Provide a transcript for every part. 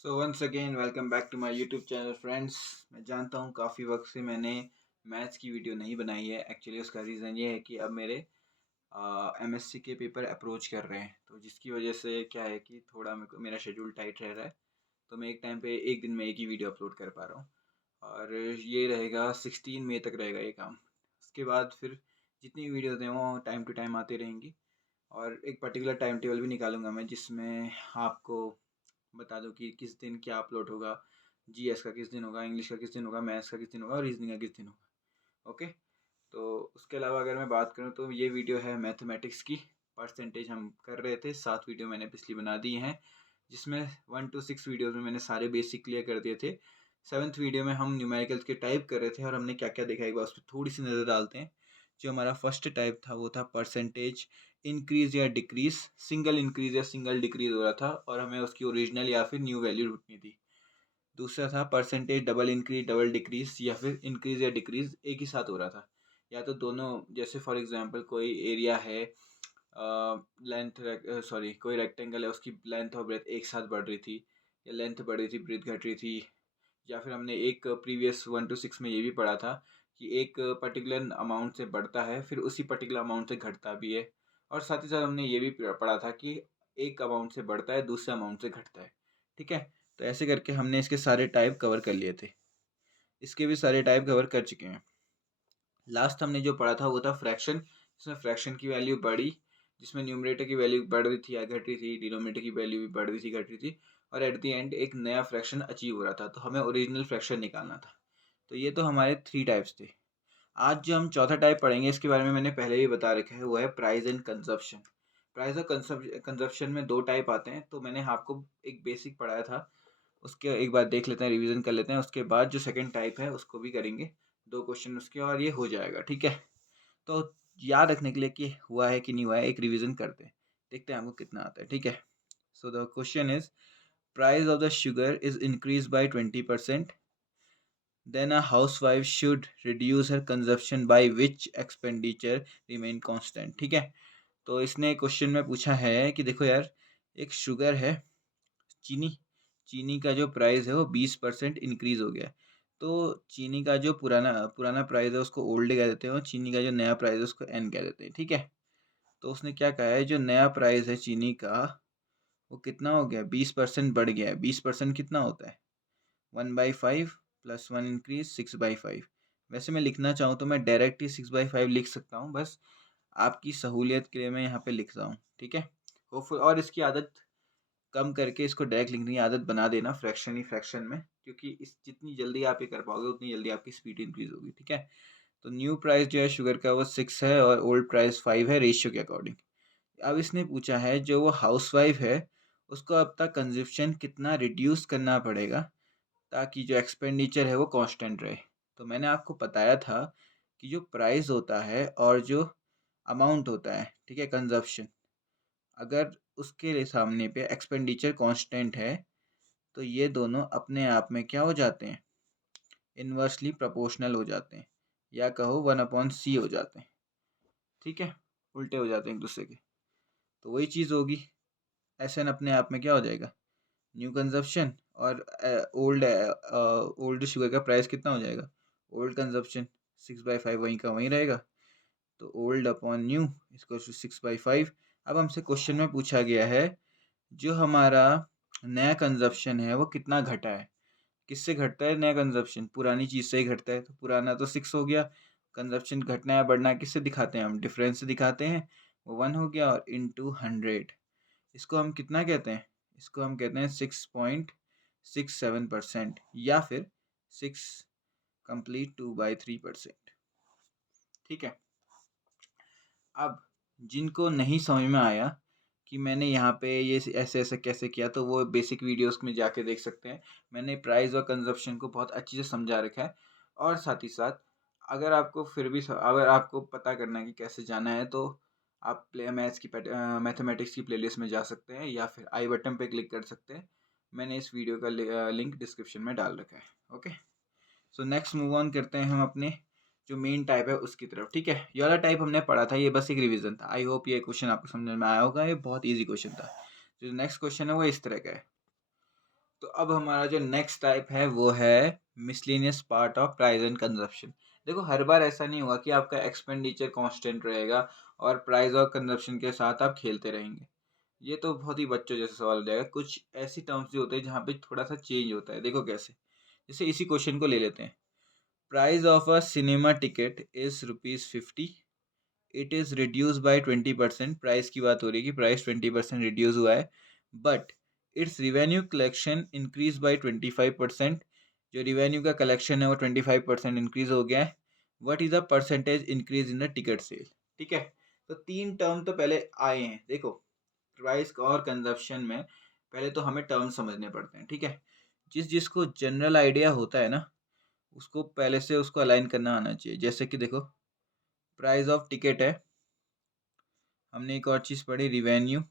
So once again welcome back to my YouTube channel friends. मैं जानता हूँ काफ़ी वक्त से मैंने मैथ्स की वीडियो नहीं बनाई है। एक्चुअली उसका रीज़न ये है कि अब मेरे एमएससी के पेपर अप्रोच कर रहे हैं, तो जिसकी वजह से क्या है कि थोड़ा मेरा शेड्यूल टाइट रह रहा है। तो मैं एक टाइम पे एक दिन में एक ही वीडियो अपलोड कर पा रहा हूँ और ये रहेगा 16 मई तक रहेगा ये काम। उसके बाद फिर जितनी वीडियोज़ हैं वो टाइम टू टाइम आती रहेंगी और एक पर्टिकुलर टाइम टेबल भी निकालूंगा मैं, जिसमें आपको बता दो कि किस दिन क्या अपलोड होगा। जीएस का किस दिन होगा, इंग्लिश का किस दिन होगा, मैथ्स का किस दिन होगा और रीजनिंग का किस दिन होगा। ओके, तो उसके अलावा अगर मैं बात करूँ तो ये वीडियो है मैथमेटिक्स की। परसेंटेज हम कर रहे थे, 7 वीडियो मैंने पिछली बना दी हैं, जिसमें 1 to 6 वीडियोज़ में मैंने सारे बेसिक क्लियर कर दिए थे। 7th वीडियो में हम न्यूमेरिकल्स के टाइप कर रहे थे और हमने क्या क्या देखा एक बार उस पर थोड़ी सी नज़र डालते हैं। जो हमारा फर्स्ट टाइप था वो था परसेंटेज इंक्रीज या डिक्रीज, सिंगल इंक्रीज या सिंगल डिक्रीज हो रहा था और हमें उसकी ओरिजिनल या फिर न्यू वैल्यू ढूंढनी थी। दूसरा था percentage double increase double decrease या फिर इंक्रीज या डिक्रीज एक ही साथ हो रहा था, या तो दोनों। जैसे फॉर एग्जांपल कोई एरिया है, लेंथ सॉरी कोई रेक्टेंगल है, उसकी लेंथ और ब्रेथ एक साथ बढ़ रही थी, या लेंथ बढ़ रही थी ब्रेथ घट रही थी। या फिर हमने एक प्रीवियस 1 to 6 में ये भी पढ़ा था कि एक पर्टिकुलर अमाउंट से बढ़ता है फिर उसी पर्टिकुलर अमाउंट से घटता भी है। और साथ ही साथ हमने ये भी पढ़ा था कि एक अमाउंट से बढ़ता है दूसरे अमाउंट से घटता है। ठीक है, तो ऐसे करके हमने इसके सारे टाइप कवर कर लिए थे। इसके भी सारे टाइप कवर कर चुके हैं। लास्ट हमने जो पढ़ा था वो था फ्रैक्शन, जिसमें फ्रैक्शन की वैल्यू बढ़ी, जिसमें न्यूमरेटर की वैल्यू बढ़ रही थी या घट रही थी, डिनोमिनेटर की वैल्यू भी बढ़ रही थी घट रही थी, और एट द एंड एक नया फ्रैक्शन अचीव हो रहा था, तो हमें ओरिजिनल फ्रैक्शन निकालना था। तो ये तो हमारे 3 टाइप्स थे। आज जो हम चौथा टाइप पढ़ेंगे इसके बारे में मैंने पहले ही बता रखा है, वो है प्राइस एंड कंजप्शन। प्राइस और कंजप्शन में 2 टाइप आते हैं, तो मैंने आपको एक बेसिक पढ़ाया था, उसके एक बार देख लेते हैं, रिवीजन कर लेते हैं। उसके बाद जो सेकंड टाइप है उसको भी करेंगे, 2 क्वेश्चन उसके और ये हो जाएगा। ठीक है, तो याद रखने के लिए कि हुआ है कि नहीं हुआ है एक रिवीजन करते हैं, देखते हैं हमको कितना आता है। ठीक है, so the question is price of the sugar is increase by 20%, then a housewife should reduce her consumption by which expenditure remain constant। ठीक है, तो इसने क्वेश्चन में पूछा है कि देखो यार, एक शुगर है, चीनी, चीनी का जो प्राइस है वो 20% इंक्रीज हो गया है। तो चीनी का जो पुराना पुराना प्राइस है उसको ओल्ड कह देते हैं और चीनी का जो नया प्राइस है उसको एन कह देते हैं। ठीक है, तो उसने क्या कहा है, जो नया प्राइस है चीनी का वो कितना हो गया, 20% बढ़ गया है। 20% कितना होता है, 1/5 प्लस 1 इंक्रीज 6/5। वैसे मैं लिखना चाहूँ तो मैं डायरेक्ट ही 6/5 लिख सकता हूँ, बस आपकी सहूलियत के लिए मैं यहाँ पे लिख रहा हूँ। ठीक है, होपफुल, और इसकी आदत कम करके इसको डायरेक्ट लिखने की आदत बना देना फ्रैक्शन ही फ्रैक्शन में, क्योंकि इस जितनी जल्दी आप ये कर पाओगे उतनी जल्दी आपकी स्पीड इंक्रीज होगी। ठीक है, तो न्यू प्राइस जो है शुगर का वो 6 है और ओल्ड प्राइस 5 है रेशियो के अकॉर्डिंग। अब इसने पूछा है जो वो हाउसवाइफ है उसको अब तक कंजप्शन कितना रिड्यूस करना पड़ेगा ताकि जो एक्सपेंडिचर है वो कांस्टेंट रहे। तो मैंने आपको बताया था कि जो प्राइस होता है और जो अमाउंट होता है, ठीक है, कंजप्शन, अगर उसके सामने पे एक्सपेंडिचर कांस्टेंट है तो ये दोनों अपने आप में क्या हो जाते हैं, इन्वर्सली प्रोपोर्शनल हो जाते हैं, या कहो 1/c हो जाते हैं। ठीक है, उल्टे हो जाते हैं एक दूसरे के। तो वही चीज़ होगी, एस एन अपने आप में क्या हो जाएगा, न्यू कंजप्शन, और ओल्ड ओल्ड शुगर का प्राइस कितना हो जाएगा, ओल्ड कंजप्शन, 6/5 वहीं का वहीं रहेगा। तो ओल्ड अपॉन न्यू इसको 6/5। अब हमसे क्वेश्चन में पूछा गया है जो हमारा नया कंजप्शन है वो कितना घटा है। किससे घटता है नया कंजप्शन, पुरानी चीज़ से ही घटता है, तो पुराना तो 6 हो गया, कंजप्शन घटना या बढ़ना किससे दिखाते हैं हम, डिफरेंस से दिखाते हैं, वो 1 हो गया और इंटू 100। इसको हम कितना कहते हैं, इसको हम कहते हैं 6.67% या फिर 6 कंप्लीट 2/3%। ठीक है, अब जिनको नहीं समझ में आया कि मैंने यहाँ पे ये ऐसे ऐसे कैसे किया, तो वो बेसिक वीडियोस में जाके देख सकते हैं। मैंने प्राइस और कंजप्शन को बहुत अच्छी से समझा रखा है। और साथ ही साथ अगर आपको फिर भी अगर आपको पता करना है कि कैसे जाना है, तो आप प्ले मैथ्स की मैथमेटिक्स की प्लेलिस्ट में जा सकते हैं या फिर आई बटन पे क्लिक कर सकते हैं। मैंने इस वीडियो का लिंक डिस्क्रिप्शन में डाल रखा है। Okay, so next move on करते हैं हम अपने जो मेन टाइप है उसकी तरफ। ठीक है, ये वाला टाइप हमने पढ़ा था, ये बस एक रिवीजन था। आई होप ये क्वेश्चन आपको समझ में आया होगा, ये बहुत इजी क्वेश्चन था। जो नेक्स्ट क्वेश्चन है वो इस तरह का है, तो अब हमारा जो नेक्स्ट टाइप है वो है miscellaneous part of price and consumption. देखो हर बार ऐसा नहीं होगा कि आपका एक्सपेंडिचर कांस्टेंट रहेगा और प्राइस और कंजप्शन के साथ आप खेलते रहेंगे। ये तो बहुत ही बच्चों जैसा सवाल हो जाएगा। कुछ ऐसी टर्म्स भी होते हैं जहाँ पे थोड़ा सा चेंज होता है। देखो कैसे, जैसे इसी क्वेश्चन को ले लेते हैं। Price of a cinema ticket is ₹50। It is reduce by 20%। Price की बात हो रही है कि प्राइस 20% रिड्यूस हुआ है, but it's revenue collection increase by 25%। जो रिवेन्यू का कलेक्शन है वो 25% इंक्रीज हो गया है। What is the percentage increase in the ticket sale? ठीक है, तो तीन टर्म तो पहले आए हैं। देखो प्राइस और कंजप्शन में पहले तो हमें टर्म समझने पड़ते हैं। ठीक है, जिसको जनरल आइडिया होता है ना, उसको पहले से उसको अलाइन करना आना चाहिए। जैसे कि देखो, प्राइस ऑफ टिकट है, हमने एक और चीज़ पढ़ी रिवेन्यू,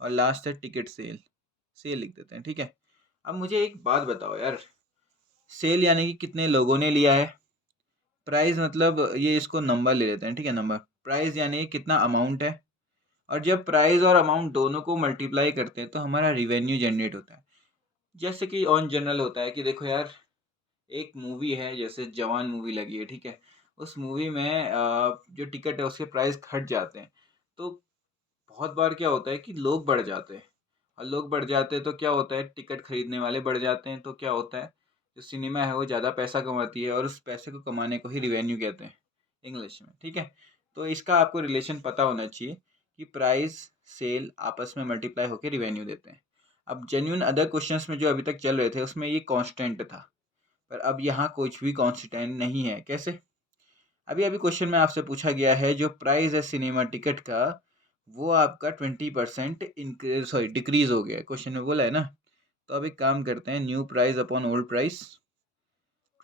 और लास्ट है टिकट सेल। सेल लिख देते हैं। ठीक है, अब मुझे एक बात बताओ यार, सेल यानी कि कितने लोगों ने लिया है, प्राइस मतलब ये इसको नंबर ले लेते हैं। ठीक है, नंबर, प्राइस यानी कितना अमाउंट है, और जब प्राइस और अमाउंट दोनों को मल्टीप्लाई करते हैं तो हमारा रिवेन्यू जनरेट होता है। जैसे कि ऑन जनरल होता है कि देखो यार, एक मूवी है जैसे जवान मूवी लगी है। ठीक है, उस मूवी में जो टिकट है उसके प्राइस घट जाते हैं। तो बहुत बार क्या होता है कि लोग बढ़ जाते हैं, और लोग बढ़ जाते हैं तो क्या होता है, टिकट खरीदने वाले बढ़ जाते हैं। तो क्या होता है, जो सिनेमा है वो ज़्यादा पैसा कमाती है, और उस पैसे को कमाने को ही रिवेन्यू कहते हैं इंग्लिश में। ठीक है, तो इसका आपको रिलेशन पता होना चाहिए कि प्राइस सेल आपस में मल्टीप्लाई होकर रिवेन्यू देते हैं। अब जेन्युइन अदर क्वेश्चंस में जो अभी तक चल रहे थे उसमें ये कांस्टेंट था, पर अब यहाँ कुछ भी कांस्टेंट नहीं है। कैसे? अभी अभी क्वेश्चन में आपसे पूछा गया है जो प्राइस है सिनेमा टिकट का, वो आपका 20% इंक्रीज सॉरी डिक्रीज हो गया है। क्वेश्चन में बोला है ना, तो अब एक काम करते हैं, new price upon old price.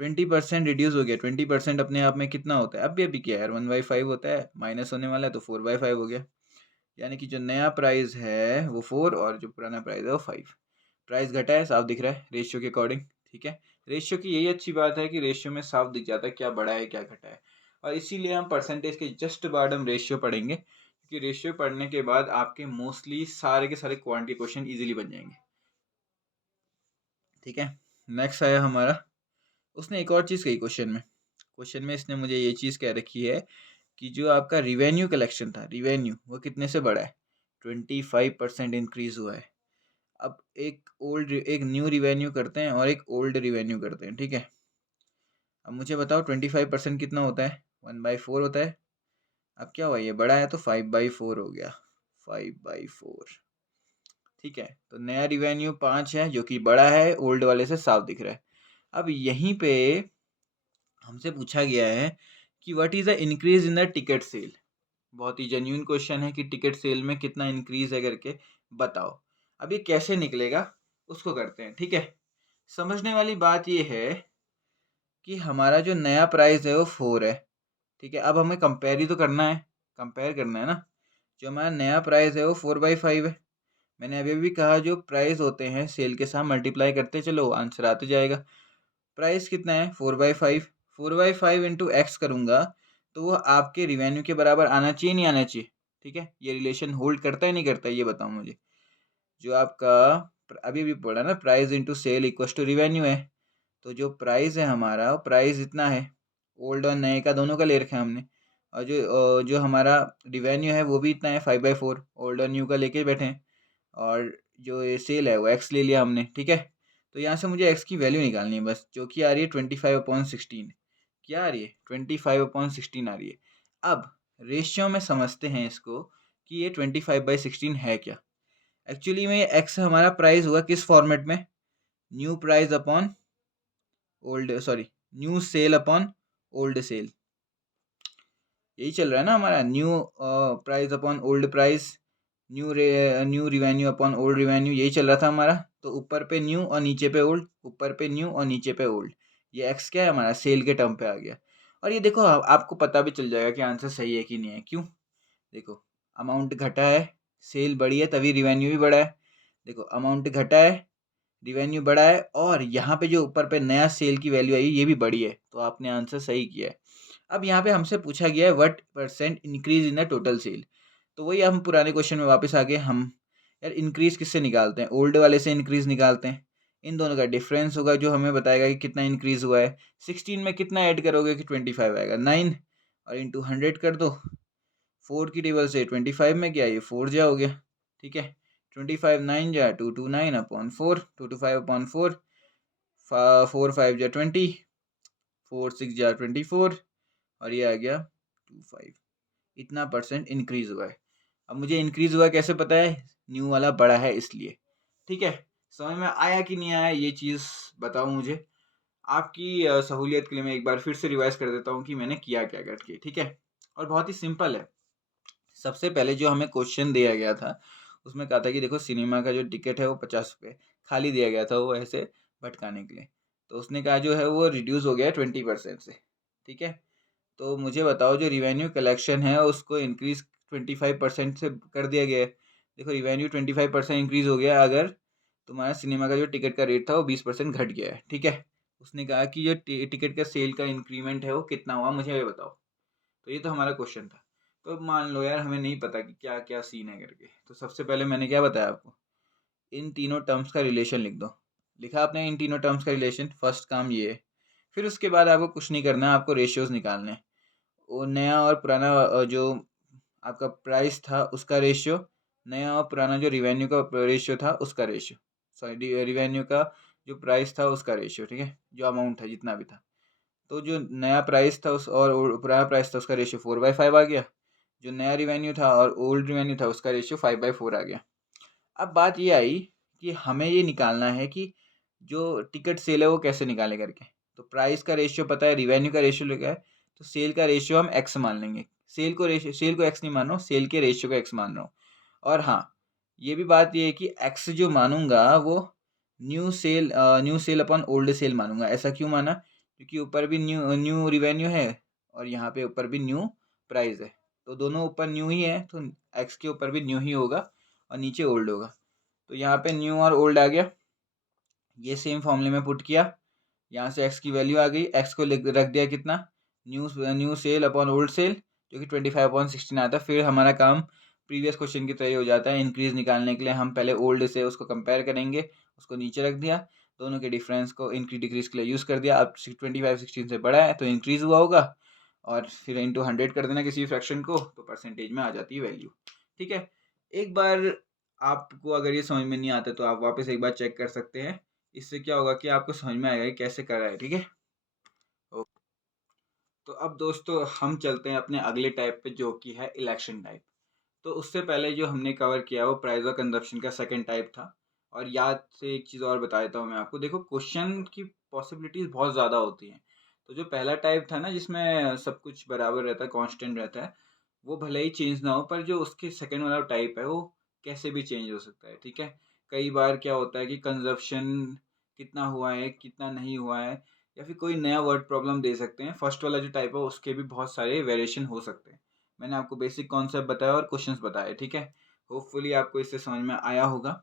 20% reduce हो गया। 20% अपने आप में कितना होता है, अभी अभी क्या है यार, 1/5 होता है, माइनस होने वाला है तो 4/5 हो गया। यानी कि जो नया प्राइस है वो 4 और जो पुराना प्राइस है वो 5। प्राइस घटा है, साफ दिख रहा है रेशियो के अकॉर्डिंग। ठीक है, रेशियो की यही अच्छी बात है कि रेशियो में साफ दिख जाता है क्या बढ़ा है क्या घटा है, और इसीलिए हम परसेंटेज के जस्ट बाद हम रेशियो पढ़ेंगे, क्योंकि रेशियो पढ़ने के बाद आपके मोस्टली सारे के सारे क्वांटिटी क्वेश्चन इजीली बन जाएंगे। ठीक है, नेक्स्ट आया हमारा, उसने एक और चीज़ कही क्वेश्चन में इसने मुझे ये चीज़ कह रखी है कि जो आपका रिवेन्यू कलेक्शन था, रिवेन्यू वो कितने से बढ़ा है, 25% इंक्रीज हुआ है। अब एक न्यू रिवेन्यू करते हैं और एक ओल्ड रिवेन्यू करते हैं। ठीक है, अब मुझे बताओ 25% कितना होता है, 1/4 होता है। अब क्या हुआ, ये बड़ा है तो 5/4 हो गया, 5/4। ठीक है, तो नया रिवेन्यू 5 है जो कि बड़ा है, ओल्ड वाले से साफ दिख रहा है। अब यहीं पे हमसे पूछा गया है कि what is the increase in the ticket sale. बहुत ही जेन्युइन क्वेश्चन है कि टिकट सेल में कितना इंक्रीज है करके बताओ। अब ये कैसे निकलेगा उसको करते हैं। ठीक है, समझने वाली बात ये है कि हमारा जो नया प्राइस है वो 4 है। ठीक है, अब हमें कंपेयर ही तो करना है, कंपेयर करना है ना। जो हमारा नया प्राइस है वो 4/5 है। मैंने अभी भी कहा जो प्राइस होते हैं सेल के साथ मल्टीप्लाई करते चलो आंसर आते जाएगा। प्राइस कितना है, 4/5। 4/5 इंटू एक्स करूँगा तो वो आपके रिवेन्यू के बराबर आना चाहिए नहीं आना चाहिए। ठीक है, ये रिलेशन होल्ड करता है नहीं करता है, ये बताओ मुझे। जो आपका अभी भी पढ़ा ना, price into sale equals to revenue है। तो जो प्राइस है हमारा, प्राइस इतना है, ओल्ड और नए का दोनों का ले रखा है हमने, और जो हमारा रिवेन्यू है वो भी इतना है, 5/4, ओल्ड और न्यू का लेके बैठे हैं, और जो ये सेल है वो एक्स ले लिया हमने। ठीक है, तो यहाँ से मुझे एक्स की वैल्यू निकालनी है बस, जो कि आ रही है 25/16। क्या आ रही है, 25/16 आ रही है। अब रेशियो में समझते हैं इसको कि ये 25/16 है क्या। एक्चुअली में एक्स हमारा प्राइस हुआ किस फॉर्मेट में, new price upon old sorry new sale upon old sale. यही चल रहा है ना हमारा, new price upon old price, new revenue upon old revenue, यही चल रहा था हमारा। तो ऊपर पे न्यू और नीचे पे ओल्ड, ऊपर पे न्यू और नीचे पे ओल्ड। ये एक्स क्या है हमारा, सेल के टर्म पे आ गया। और ये देखो आपको पता भी चल जाएगा कि आंसर सही है कि नहीं है। क्यों, देखो अमाउंट घटा है, सेल बढ़ी है तभी रिवेन्यू भी बढ़ा है। देखो अमाउंट घटा है, रिवेन्यू बढ़ा है, और यहाँ पे जो ऊपर पे नया सेल की वैल्यू आई ये भी बढ़ी है, तो आपने आंसर सही किया है। अब यहाँ पे हमसे पूछा गया है what % increase in the total sale. तो वही हम पुराने क्वेश्चन में वापस आ गए। हम यार इंक्रीज़ किससे निकालते हैं, ओल्ड वाले से इंक्रीज़ निकालते हैं। इन दोनों का डिफरेंस होगा जो हमें बताएगा कि कितना इंक्रीज़ हुआ है। 16 में कितना ऐड करोगे कि 25 आएगा, 9 और इंटू 100 कर दो। 4 की टेबल से 25 में क्या, ये 4 जा हो गया, ठीक है। 25 9 जा 229 अपॉन 4, 225 अपॉन 4, 4 5 जा 20, 4 6 जा 24 और ये आ गया 25। इतना परसेंट इंक्रीज़ हुआ है। अब मुझे इंक्रीज़ हुआ कैसे पता है, न्यू वाला बड़ा है इसलिए, ठीक है। समझ में आया कि नहीं आया ये चीज़ बताओ मुझे। आपकी सहूलियत के लिए मैं एक बार फिर से रिवाइज कर देता हूँ कि मैंने किया क्या करके, ठीक है। और बहुत ही सिंपल है। सबसे पहले जो हमें क्वेश्चन दिया गया था उसमें कहा था कि देखो सिनेमा का जो टिकट है वो 50 रुपये खाली दिया गया था, वो ऐसे भटकाने के लिए। तो उसने कहा जो है वो रिड्यूस हो गया 20% से, ठीक है। तो मुझे बताओ जो रिवेन्यू कलेक्शन है उसको इंक्रीज 25% से कर दिया गया है। देखो रिवेन्यू 25% इंक्रीज हो गया अगर तुम्हारा सिनेमा का जो टिकट का रेट था वो 20% घट गया है, ठीक है। उसने कहा कि जो टिकट का सेल का इंक्रीमेंट है वो कितना हुआ, मुझे ये बताओ। तो ये तो हमारा क्वेश्चन था। तो मान लो यार हमें नहीं पता कि क्या क्या सीन है करके, तो सबसे पहले मैंने क्या बताया आपको, इन तीनों टर्म्स का रिलेशन लिख दो। लिखा आपने इन तीनों टर्म्स का रिलेशन, फर्स्ट काम ये है। फिर उसके बाद आपको कुछ नहीं करना है, आपको रेशियोज निकालने हैं। वो नया और पुराना जो आपका प्राइस था उसका रेशियो, नया और पुराना जो रिवेन्यू का रेशियो था उसका रेशियो, सॉरी रिवेन्यू का जो प्राइस था उसका रेशियो, ठीक है, जो अमाउंट था जितना भी था। तो जो नया प्राइस था उस और पुराना प्राइस था उसका रेशियो 4/5 आ गया। जो नया रिवेन्यू था और ओल्ड रिवेन्यू था उसका रेशियो 5/4 आ गया। अब बात ये आई कि हमें ये निकालना है कि जो टिकट सेल है वो कैसे निकाले करके। तो प्राइस का रेशियो पता है, रिवेन्यू का रेशियो लगा है, तो सेल का रेशियो हम एक्स मान लेंगे। सेल को एक्स नहीं मान रहा हूँ, सेल के रेशियो को एक्स मान रहा हूँ। और हाँ, ये भी बात ये है कि एक्स जो मानूंगा वो new sale upon old sale मानूंगा। ऐसा क्यों माना, क्योंकि ऊपर भी न्यू न्यू रिवेन्यू है और यहाँ पे ऊपर भी न्यू प्राइस है, तो दोनों ऊपर न्यू ही है, तो एक्स के ऊपर भी न्यू ही होगा और नीचे ओल्ड होगा। तो यहाँ पे न्यू और ओल्ड आ गया, ये सेम फॉर्मूले में पुट किया, यहाँ से एक्स की वैल्यू आ गई, एक्स को रख दिया कितना, new sale upon old sale जो कि 25/16 आता है। फिर हमारा काम प्रीवियस क्वेश्चन की तरह ही हो जाता है। इंक्रीज निकालने के लिए हम पहले ओल्ड से उसको कंपेयर करेंगे, उसको नीचे रख दिया, दोनों के डिफरेंस को इंक्रीज डिक्रीज के लिए यूज़ कर दिया। अब 25/16 से बड़ा है तो इंक्रीज हुआ होगा, और फिर इंटू 100 कर देना किसी फ्रैक्शन को, तो परसेंटेज में आ जाती है वैल्यू, ठीक है। एक बार आपको अगर ये समझ में नहीं आता तो आप वापस एक बार चेक कर सकते हैं। इससे क्या होगा कि आपको समझ में आएगा कि कैसे करा है, ठीक है। तो अब दोस्तों हम चलते हैं अपने अगले टाइप पे जो कि है इलेक्शन टाइप। तो उससे पहले जो हमने कवर किया वो प्राइस ऑफ कंजप्शन का सेकंड टाइप था। और याद से एक चीज़ और बता देता हूँ मैं आपको, देखो क्वेश्चन की पॉसिबिलिटीज़ बहुत ज़्यादा होती हैं। तो जो पहला टाइप था ना जिसमें सब कुछ बराबर रहता है, कांस्टेंट रहता है, वो भले ही चेंज ना हो, पर जो उसके सेकंड वाला टाइप है वो कैसे भी चेंज हो सकता है, ठीक है। कई बार क्या होता है कि कंजप्शन कितना हुआ है कितना नहीं हुआ है, या फिर कोई नया वर्ड प्रॉब्लम दे सकते हैं। फर्स्ट वाला जो टाइप है उसके भी बहुत सारे वेरिएशन हो सकते हैं। मैंने आपको बेसिक कॉन्सेप्ट बताया और क्वेश्चंस बताए, ठीक है। होपफुली आपको इससे समझ में आया होगा।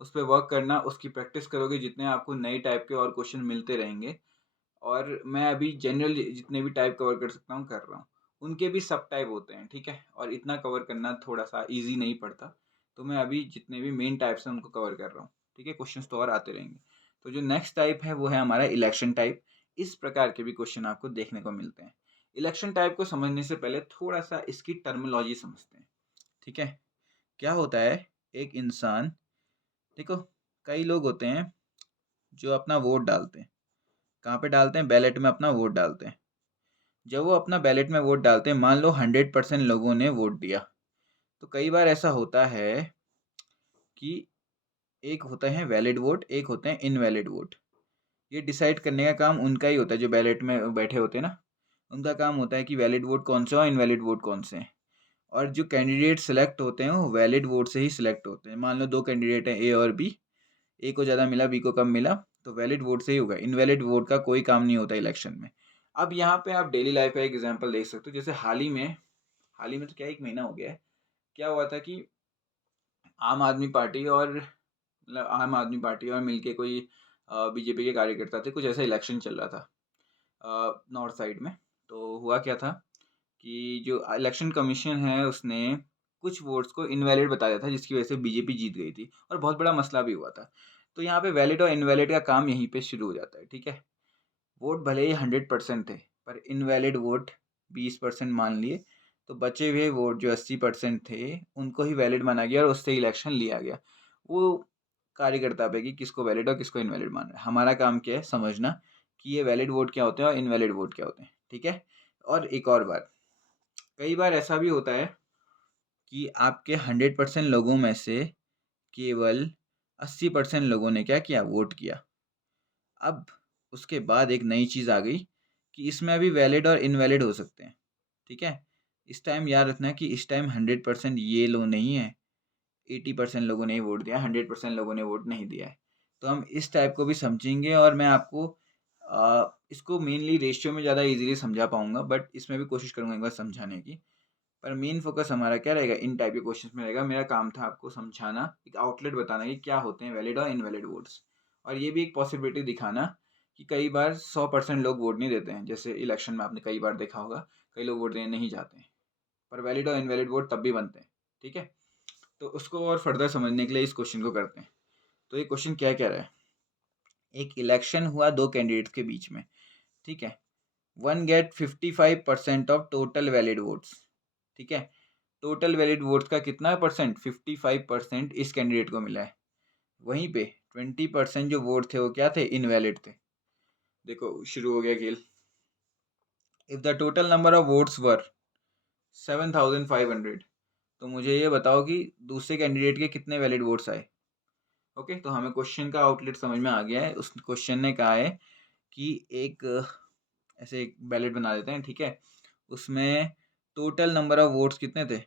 उस पर वर्क करना, उसकी प्रैक्टिस करोगे जितने आपको नए टाइप के और क्वेश्चन मिलते रहेंगे। और मैं अभी जनरल जितने भी टाइप कवर कर सकता हूँ कर रहा हूँ। उनके भी सब टाइप होते हैं, ठीक है, और इतना कवर करना थोड़ा सा ईजी नहीं पड़ता। तो मैं अभी जितने भी मेन टाइप्स हैं उनको कवर कर रहा हूँ, ठीक है। क्वेश्चंस तो और आते रहेंगे। तो जो नेक्स्ट टाइप है वो है हमारा इलेक्शन टाइप। इस प्रकार के भी क्वेश्चन आपको देखने को मिलते हैं। इलेक्शन टाइप को समझने से पहले थोड़ा सा इसकी टर्मिनोलॉजी समझते हैं, ठीक है। क्या होता है, एक इंसान, देखो कई लोग होते हैं जो अपना वोट डालते हैं। कहाँ पे डालते हैं, बैलेट में अपना वोट डालते हैं। जब वो अपना बैलेट में वोट डालते हैं, मान लो 100% लोगों ने वोट दिया, तो कई बार ऐसा होता है कि एक होता है वैलिड वोट, एक होते हैं इनवैलिड वोट। ये डिसाइड करने का काम उनका ही होता है, जो बैलेट में बैठे होते हैं ना, उनका काम होता है कि वैलिड वोट कौन से और इनवैलिड वोट कौन से हैं। और जो कैंडिडेट सेलेक्ट होते हैं वो वैलिड वोट से ही सिलेक्ट होते हैं। मान लो दो कैंडिडेट हैं, ए और बी, ए को ज़्यादा मिला बी को कम मिला, तो वैलिड वोट से ही होगा, इनवैलिड वोट का कोई काम नहीं होता इलेक्शन में। अब यहाँ पे आप डेली लाइफ का एक एग्जांपल देख सकते हो। जैसे हाल ही में तो क्या 1 महीना हो गया है, क्या हुआ था कि आम आदमी पार्टी और मतलब आम आदमी पार्टी और मिलके कोई बीजेपी के कार्यकर्ता थे, कुछ ऐसा इलेक्शन चल रहा था नॉर्थ साइड में। तो हुआ क्या था कि जो इलेक्शन कमीशन है उसने कुछ वोट्स को इनवैलिड बताया था, जिसकी वजह से बीजेपी जीत गई थी और बहुत बड़ा मसला भी हुआ था। तो यहाँ पे वैलिड और इनवैलिड का काम यहीं पे शुरू हो जाता है, ठीक है। वोट भले ही 100% थे, पर इनवैलिड वोट 20% मान लिए, तो बचे हुए वोट जो 80% थे उनको ही वैलिड माना गया और उससे इलेक्शन लिया गया। वो कार्यकर्ता पे कि किसको वैलिड और किसको इनवैलिड मानना है। हमारा काम क्या है, समझना कि ये वैलिड वोट क्या होते हैं और इनवैलिड वोट क्या होते हैं, ठीक है। और एक और बात, कई बार ऐसा भी होता है कि आपके 100% लोगों में से केवल 80% लोगों ने क्या किया, वोट किया। अब उसके बाद एक नई चीज़ आ गई कि इसमें अभी वैलिड और इनवैलिड हो सकते हैं, ठीक है। इस टाइम याद रखना है कि इस टाइम 100% ये लोग नहीं है, 80% लोगों ने ही वोट दिया, 100% लोगों ने वोट नहीं दिया है। तो हम इस टाइप को भी समझेंगे और मैं आपको इसको मेनली रेशियो में ज़्यादा इजीली समझा पाऊंगा, बट इसमें भी कोशिश करूंगा एक बार समझाने की। पर मेन फोकस हमारा क्या रहेगा, इन टाइप के क्वेश्चन में रहेगा। मेरा काम था आपको समझाना, एक आउटलेट बताना कि क्या होते हैं वैलिड और इनवैलिड वोट्स, और ये भी एक पॉसिबिलिटी दिखाना कि कई बार 100% लोग वोट नहीं देते हैं। जैसे इलेक्शन में आपने कई बार देखा होगा, कई लोग वोट देने नहीं जाते हैं, पर वैलिड और इनवैलिड वोट तब भी बनते हैं, ठीक है। तो उसको और फर्दर समझने के लिए इस क्वेश्चन को करते हैं। तो ये क्वेश्चन क्या कह रहा है, एक इलेक्शन हुआ दो कैंडिडेट्स के बीच में, ठीक है। One get 55% of total valid votes, ठीक है। टोटल वैलिड वोट्स का कितना परसेंट, 55% इस कैंडिडेट को मिला है। वहीं पे 20% जो वोट थे वो क्या थे, इनवैलिड थे। देखो शुरू हो गया खेल। If the total number of votes were 7500, तो मुझे ये बताओ कि दूसरे कैंडिडेट के कितने वैलिड वोट्स आए। ओके, तो हमें क्वेश्चन का आउटलेट समझ में आ गया है। उस क्वेश्चन ने कहा है कि एक ऐसे एक बैलेट बना देते हैं, ठीक है। उसमें टोटल नंबर ऑफ वोट्स कितने थे,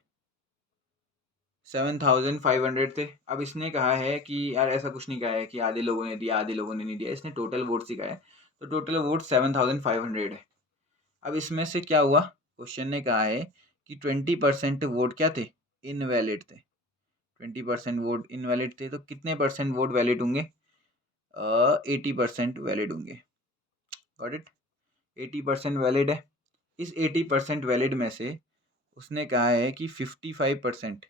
7500 थे। अब इसने कहा है कि यार ऐसा कुछ नहीं कहा है कि आधे लोगों ने दिया आधे लोगों ने नहीं दिया, इसने टोटल वोट्स ही कहा है। तो टोटल वोट 7500 है। अब इसमें से क्या हुआ, क्वेश्चन ने कहा है कि 20% वोट क्या थे, इनवैलिड थे। 20% वोट इनवैलिड थे, तो कितने परसेंट वोट वैलिड होंगे, 80% वैलिड होंगे। गॉट इट, 80% वैलिड है। इस 80% वैलिड में से उसने कहा है कि 55%,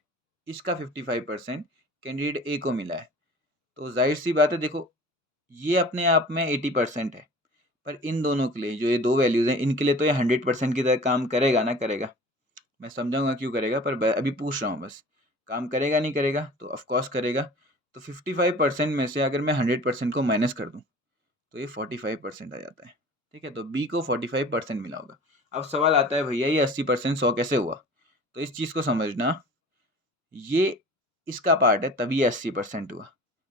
इसका 55% कैंडिडेट ए को मिला है। तो जाहिर सी बात है, देखो ये अपने आप में 80% है, पर इन दोनों के लिए जो ये दो वैल्यूज़ हैं, इनके लिए तो ये 100% की तरह काम करेगा ना, करेगा। मैं समझाऊंगा क्यों करेगा, पर अभी पूछ रहा हूँ बस, काम करेगा नहीं करेगा, तो ऑफकोर्स करेगा। तो 55% में से अगर मैं 100% को माइनस कर दूँ तो ये 45% आ जाता है, ठीक है। तो बी को 45% मिला होगा। अब सवाल आता है, भैया ये 80% 100 कैसे हुआ। तो इस चीज़ को समझना, ये इसका पार्ट है तभी ये 80% हुआ,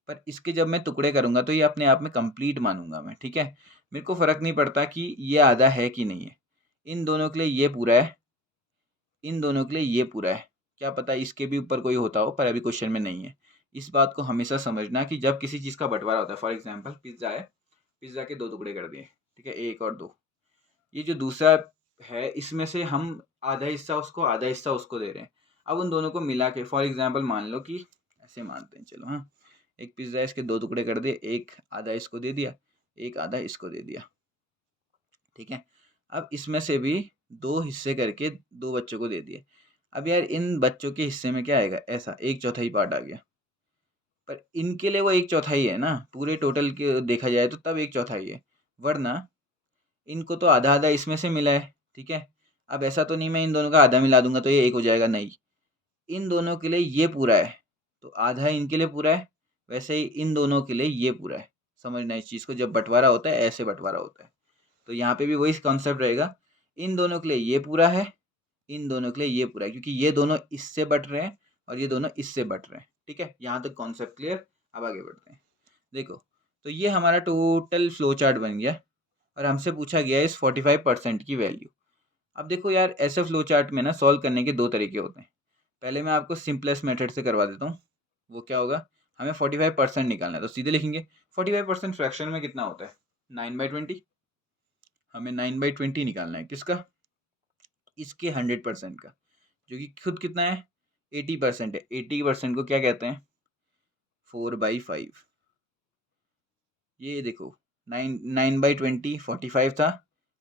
पर इसके जब मैं टुकड़े करूंगा तो ये अपने आप में कंप्लीट मानूंगा मैं, ठीक है। मेरे को फ़र्क नहीं पड़ता कि ये आधा है कि नहीं है। इन दोनों के लिए ये पूरा है, इन दोनों के लिए ये पूरा है। क्या पता इसके भी ऊपर कोई होता हो, पर अभी क्वेश्चन में नहीं है। इस बात को हमेशा समझना कि जब किसी चीज़ का बंटवारा होता है, फॉर एग्जाम्पल पिज्ज़ा है, पिज्ज़ा के दो टुकड़े कर दिए, ठीक है, एक और दो। ये जो दूसरा है, इसमें से हम आधा हिस्सा उसको आधा हिस्सा उसको दे रहे हैं। अब उन दोनों को मिला के फॉर एग्जाम्पल मान लो कि ऐसे मानते हैं, चलो हाँ, एक पिज्ज़ा है, इसके दो टुकड़े कर दिए, एक आधा इसको दे दिया, एक आधा इसको दे दिया, ठीक है। अब इसमें से भी दो हिस्से करके दो बच्चों को दे दिए। अब यार इन बच्चों के हिस्से में क्या आएगा, ऐसा एक चौथाई पार्ट आ गया, पर इनके लिए वो एक चौथाई है ना, पूरे टोटल के देखा जाए तो तब एक चौथाई है, वरना इनको तो आधा आधा इसमें से मिला है, ठीक है। अब ऐसा तो नहीं मैं इन दोनों का आधा मिला दूंगा तो ये एक हो जाएगा, नहीं, इन दोनों के लिए ये पूरा है, तो आधा इनके लिए पूरा है, वैसे ही इन दोनों के लिए ये पूरा है। समझना इस चीज़ को, जब बंटवारा होता है ऐसे बंटवारा होता है। तो यहाँ पे भी वही कॉन्सेप्ट रहेगा, इन दोनों के लिए ये पूरा है, इन दोनों के लिए ये पूरा है, क्योंकि ये दोनों इससे बट रहे हैं और ये दोनों इससे बट रहे हैं, ठीक है। यहाँ तक कॉन्सेप्ट क्लियर। अब आगे बढ़ते हैं। देखो, तो ये हमारा टोटल फ्लो चार्ट बन गया और हमसे पूछा गया इस 45% की वैल्यू। अब देखो यार, ऐसे फ्लो चार्ट में ना सॉल्व करने के दो तरीके होते हैं। पहले मैं आपको सिंपलेस्ट मेथड से करवा देता हूँ। वो क्या होगा, हमें 45% निकालना है, तो सीधे लिखेंगे 45% फ्रैक्शन में कितना होता है, 9/20। हमें 9/20 निकालना है, किसका, इसके 100% का, जो कि खुद कितना है, 80% है। 80% को क्या कहते हैं, 4/5। ये देखो, 9/20 45 था,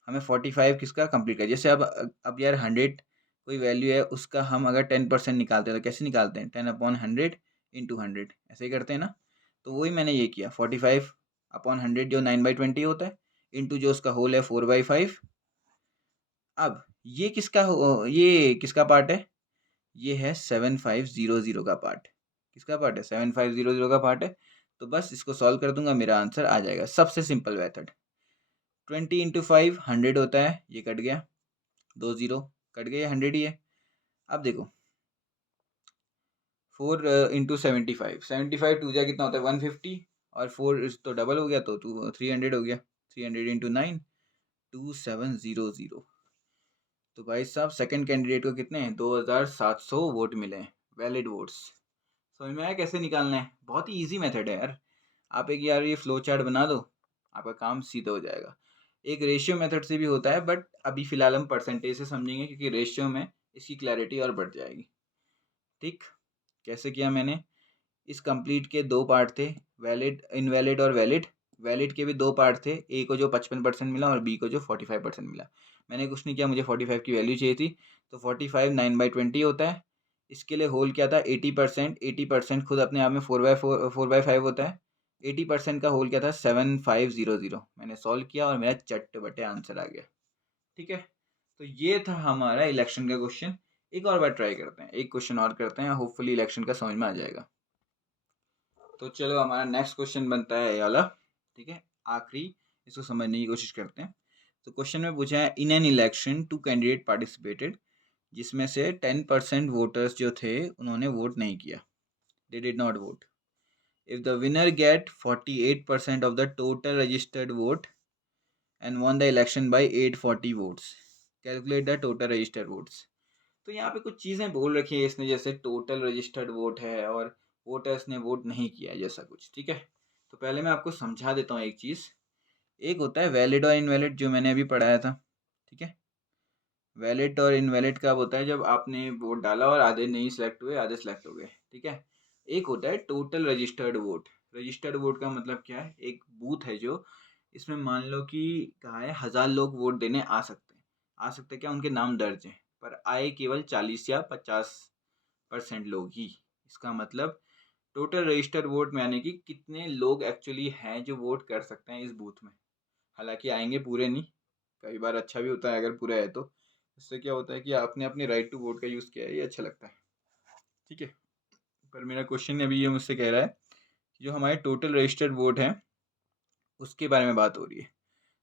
हमें 45 किसका कंप्लीट कर, जैसे अब यार 100 कोई वैल्यू है उसका हम अगर 10% निकालते हैं तो कैसे निकालते हैं, 10/100 इंटू 100 ऐसे ही करते हैं ना। तो वही मैंने ये किया, 45/100 जो 9/20 होता है इंटू जो उसका होल है 4/5। अब ये किसका पार्ट है, ये है 7500 का पार्ट। किसका पार्ट है, 7500 का पार्ट है। तो बस इसको सॉल्व कर दूंगा, मेरा आंसर आ जाएगा। सबसे सिंपल मेथड, 20 इंटू 5 100 होता है, ये कट गया, 2 0 कट गए, 100 ही है। अब देखो 4 इंटू 75, 75 टू जा कितना होता है 150, और 4 तो डबल हो गया तो 300 हो गया, 300 इंटू 9 2700। तो भाई साहब सेकंड कैंडिडेट को कितने हैं, 2700 वोट मिले हैं, वैलिड वोट्स। समझ में आया कैसे निकालना है, बहुत ही ईजी मेथड है यार। आप एक यार ये फ्लो चार्ट बना दो, आपका काम सीधा हो जाएगा। एक रेशियो मेथड से भी होता है, बट अभी फ़िलहाल हम परसेंटेज से समझेंगे क्योंकि रेशियो में इसकी क्लैरिटी और बढ़ जाएगी। ठीक, कैसे किया मैंने, इस कंप्लीट के दो पार्ट थे, वैलिड, इनवैलिड और वैलिड। वैलिड के भी दो पार्ट थे, ए को जो 55% मिला और बी को जो 45% मिला। मैंने कुछ नहीं किया, मुझे 45 की वैल्यू चाहिए थी, तो 45 9/20 होता है। इसके लिए होल क्या था 80%, 80% खुद अपने आप में 4/5 होता है। 80% का होल क्या था 7500। मैंने सॉल्व किया और मेरा चट्ट बटे आंसर आ गया। ठीक है, तो ये था हमारा इलेक्शन का क्वेश्चन। एक और बार ट्राई करते हैं, एक क्वेश्चन और करते हैं, होपफुली इलेक्शन का समझ में आ जाएगा। तो चलो हमारा नेक्स्ट क्वेश्चन बनता है ये वाला। ठीक है, आखिरी इसको समझने की कोशिश करते हैं। तो क्वेश्चन में पूछा है, in an election 2 candidate participated, जिसमें से 10% वोटर्स जो थे उन्होंने वोट नहीं किया, they did not vote. If the winner get 48% of the total registered vote and won the election by 840 votes, calculate the total registered votes. तो यहाँ पे कुछ चीज़ें बोल रखी है इसने, जैसे टोटल रजिस्टर्ड वोट है और वोटर्स ने वोट नहीं किया जैसा कुछ। ठीक है, तो पहले मैं आपको समझा देता हूँ एक चीज़। एक होता है वैलिड और इनवैलिड, जो मैंने अभी पढ़ाया था। ठीक है, वैलिड और इनवैलिड कब होता है, जब आपने वोट डाला और आधे नहीं सिलेक्ट हुए, आधे सिलेक्ट हो गए। ठीक है, एक होता है total registered vote. Registered vote का मतलब क्या है, एक बूथ है जो, इसमें मान लो कि कहा है 1000 लोग वोट देने आ सकते हैं। आ सकते क्या, उनके नाम दर्ज हैं, पर आए केवल 40 या 50% लोग ही। इसका मतलब टोटल रजिस्टर्ड वोट में यानी कि कितने लोग एक्चुअली हैं जो वोट कर सकते हैं इस बूथ में। हालांकि आएंगे पूरे नहीं, कई बार अच्छा भी होता है अगर पूरा है तो। इससे क्या होता है कि आपने अपने राइट टू वोट का यूज़ किया है, ये अच्छा लगता है। ठीक है, पर मेरा क्वेश्चन अभी ये मुझसे कह रहा है कि जो हमारे टोटल रजिस्टर्ड वोट हैं उसके बारे में बात हो रही है।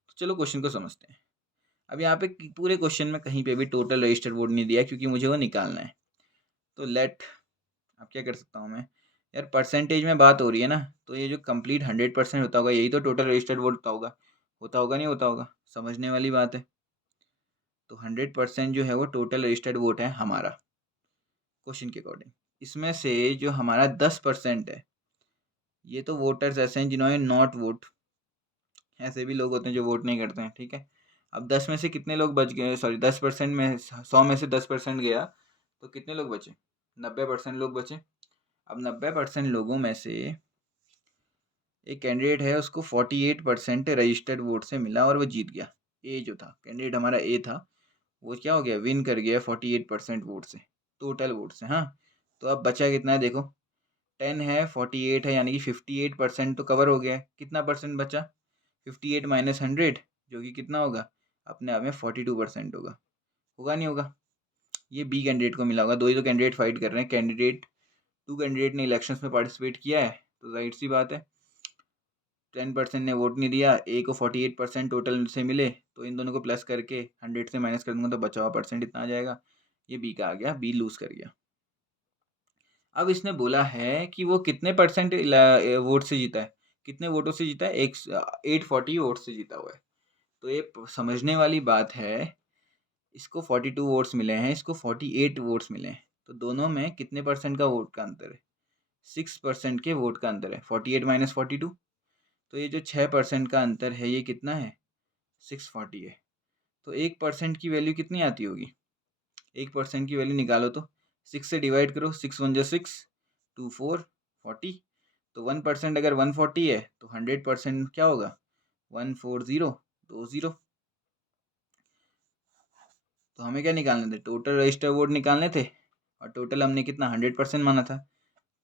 तो चलो क्वेश्चन को समझते हैं। अब यहाँ पे पूरे क्वेश्चन में कहीं पे भी टोटल रजिस्टर्ड वोट नहीं दिया क्योंकि मुझे वो निकालना है। तो अब क्या कर सकता हूँ मैं यार, परसेंटेज में बात हो रही है ना, तो ये जो कंप्लीट 100% होता होगा यही तो टोटल रजिस्टर्ड वोट होता होगा नहीं होता होगा, समझने वाली बात है। तो 100% जो है वो टोटल रजिस्टर्ड वोट है हमारा क्वेश्चन के अकॉर्डिंग। इसमें से जो हमारा 10% है, ये तो वोटर्स ऐसे हैं जिन्होंने नॉट वोट, ऐसे भी लोग होते हैं जो वोट नहीं करते हैं। ठीक है, अब 10 में से कितने लोग बच गए, सॉरी 10% में, 100 में से 10% गया तो कितने लोग बचे, 90% लोग बचे। अब 90% लोगों में से एक कैंडिडेट है, उसको 48% रजिस्टर्ड वोट से मिला और वो जीत गया। ए जो था कैंडिडेट हमारा, ए था, वो क्या हो गया, विन कर गया 48% वोट से, टोटल वोट से। हाँ, तो अब बचा कितना है देखो, 10 है 48 है, यानी कि 58% तो कवर हो गया है। कितना परसेंट बचा, 58 माइनस 100 जो कि कितना होगा, अपने आप में 42% होगा। होगा नहीं होगा, ये बी कैंडिडेट को मिला होगा। दो ही तो कैंडिडेट फाइट कर रहे हैं, टू कैंडिडेट ने इलेक्शंस में पार्टिसिपेट किया है, तो जाहिर सी बात है 10% ने वोट नहीं दिया, ए को 48% टोटल से मिले, तो इन दोनों को प्लस करके 100 से माइनस कर दूंगा तो बचा हुआ परसेंट इतना आ जाएगा। ये बी का आ गया, बी लूज कर गया। अब इसने बोला है कि वो कितने परसेंट वोट से जीता है, कितने वोटों से जीता है, 840 वोट से जीता हुआ है। तो ये समझने वाली बात है, इसको 42 वोट्स मिले हैं, इसको 48 वोट्स मिले हैं, तो दोनों में कितने परसेंट का वोट का अंतर है, 6% के वोट का अंतर है, 48 माइनस 42। तो ये जो 6% का अंतर है ये कितना है, 640 है। तो 1% की वैल्यू कितनी आती होगी, 1% की वैल्यू निकालो तो 6 से डिवाइड करो, 6 1 6, 2 4 40। तो 1% अगर 140 है तो 100% क्या होगा, 140 20। तो हमें क्या निकालने थे, टोटल रजिस्टर वोट निकालने थे, और टोटल हमने कितना 100% माना था,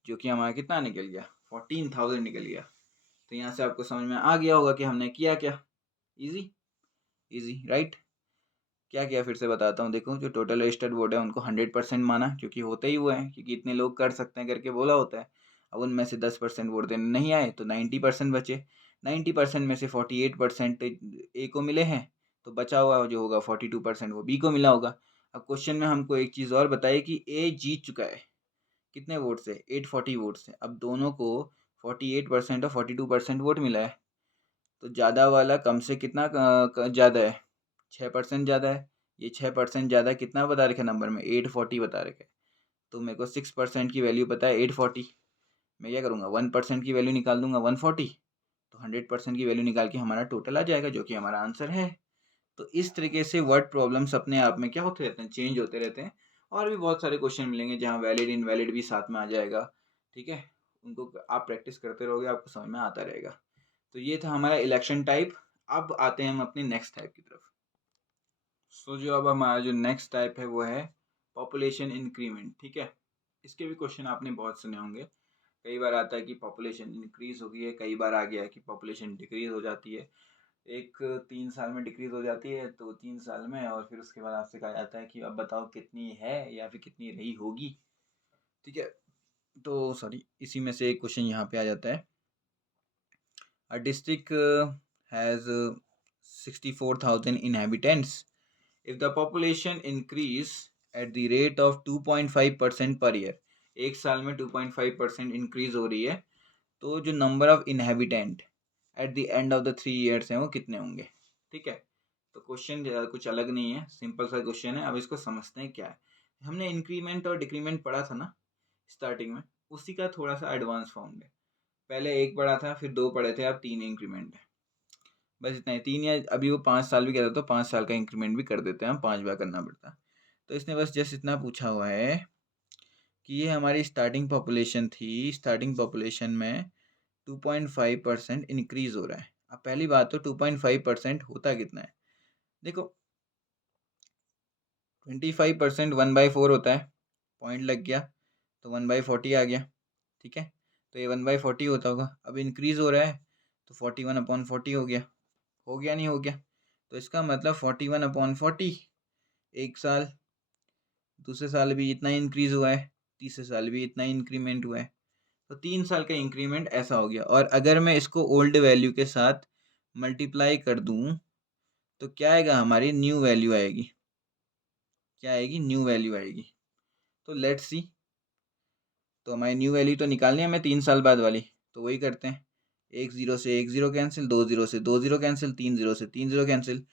जो कि हमारा कितना निकल गया, 14,000 निकल गया। तो यहाँ से आपको समझ में आ गया होगा कि हमने किया क्या। Easy easy right. क्या किया फिर से बताता हूँ। देखो, जो टोटल रजिस्टर्ड वोट है उनको 100% माना, क्योंकि होते ही हुए हैं, क्योंकि इतने लोग कर सकते हैं करके बोला होता है। अब उनमें से 10% वोट देने नहीं आए तो 90% बचे। 90% में से 48% ए को मिले हैं, तो बचा हुआ जो होगा 42% वो बी को मिला होगा। अब क्वेश्चन में हमको एक चीज़ और बताई कि ए जीत चुका है, कितने वोट से, 840 वोट से। अब दोनों को 48% और 42% वोट मिला है, तो ज़्यादा वाला कम से कितना ज़्यादा है, 6% ज़्यादा है। ये 6% ज़्यादा कितना बता रखे नंबर में, 840 बता रखे। तो मेरे को 6% की वैल्यू पता है 840। मैं क्या करूँगा, 1% की वैल्यू निकाल दूंगा 140, तो 100% की वैल्यू निकाल के हमारा टोटल आ जाएगा, जो कि हमारा आंसर है। तो इस तरीके से वर्ड प्रॉब्लम्स अपने आप में क्या होते रहते हैं, चेंज होते रहते हैं। और भी बहुत सारे क्वेश्चन मिलेंगे जहाँ वैलिड इनवैलिड भी साथ में आ जाएगा। ठीक है, उनको आप प्रैक्टिस करते रहोगे, आपको समझ में आता रहेगा। तो ये था हमारा इलेक्शन टाइप। अब आते हैं हम अपने नेक्स्ट टाइप की तरफ। जो अब हमारा जो नेक्स्ट टाइप है वो है पॉपुलेशन इंक्रीमेंट। ठीक है, इसके भी क्वेश्चन आपने बहुत सुने होंगे। कई बार आता है कि पॉपुलेशन इंक्रीज हो गई है, कई बार आ गया है कि पॉपुलेशन डिक्रीज हो जाती है। एक 3 साल में डिक्रीज हो जाती है, तो 3 साल में, और फिर उसके बाद आपसे कहा जाता है कि अब बताओ कितनी है या फिर कितनी रही होगी। ठीक है, तो सॉरी, इसी में से एक क्वेश्चन यहाँ पे आ जाता है। A district has 64,000 inhabitants. If the population increase at the rate of 2.5% per year, एक साल में 2.5% इंक्रीज हो रही है, तो जो number of inhabitant at the end of the 3 years हैं वो कितने होंगे। ठीक है, तो क्वेश्चन कुछ अलग नहीं है, सिंपल सा क्वेश्चन है। अब इसको समझते हैं क्या है। हमने इंक्रीमेंट और डिक्रीमेंट पढ़ा था ना स्टार्टिंग में, उसी का थोड़ा सा एडवांस फॉर्म है। पहले 1 पढ़ा था, फिर 2 पढ़े थे, अब 3 इंक्रीमेंट है। बस इतना ही, 3 या अभी वो 5 साल भी कहता तो 5 साल का इंक्रीमेंट भी कर देते हैं हम, 5 बार करना पड़ता। तो इसने बस जस्ट इतना पूछा हुआ है कि ये हमारी स्टार्टिंग पॉपुलेशन थी, स्टार्टिंग पॉपुलेशन में 2.5% इंक्रीज हो रहा है। अब पहली बात तो 2.5% होता कितना है। देखो 25% 1/4 होता है, पॉइंट लग गया तो 1/40 आ गया। ठीक है, तो ये 1/40 होता होगा। अब इंक्रीज हो रहा है तो 41/40 हो गया नहीं हो गया। तो इसका मतलब 41/40 एक साल, दूसरे साल भी इतना इंक्रीज हुआ है, तीसरे साल भी इतना इंक्रीमेंट हुआ है। तो 3 साल का इंक्रीमेंट ऐसा हो गया। और अगर मैं इसको ओल्ड वैल्यू के साथ मल्टीप्लाई कर दूं तो क्या आएगा, हमारी न्यू वैल्यू आएगी। क्या आएगी, न्यू वैल्यू आएगी। तो लेट्स सी, तो हमारी न्यू वैल्यू तो निकालनी है हमें 3 साल बाद वाली, तो वही करते हैं। 1 0 से 1 0 कैंसिल, 2 0 से 2 0 कैंसिल, 3 0 से 3 0 कैंसिल।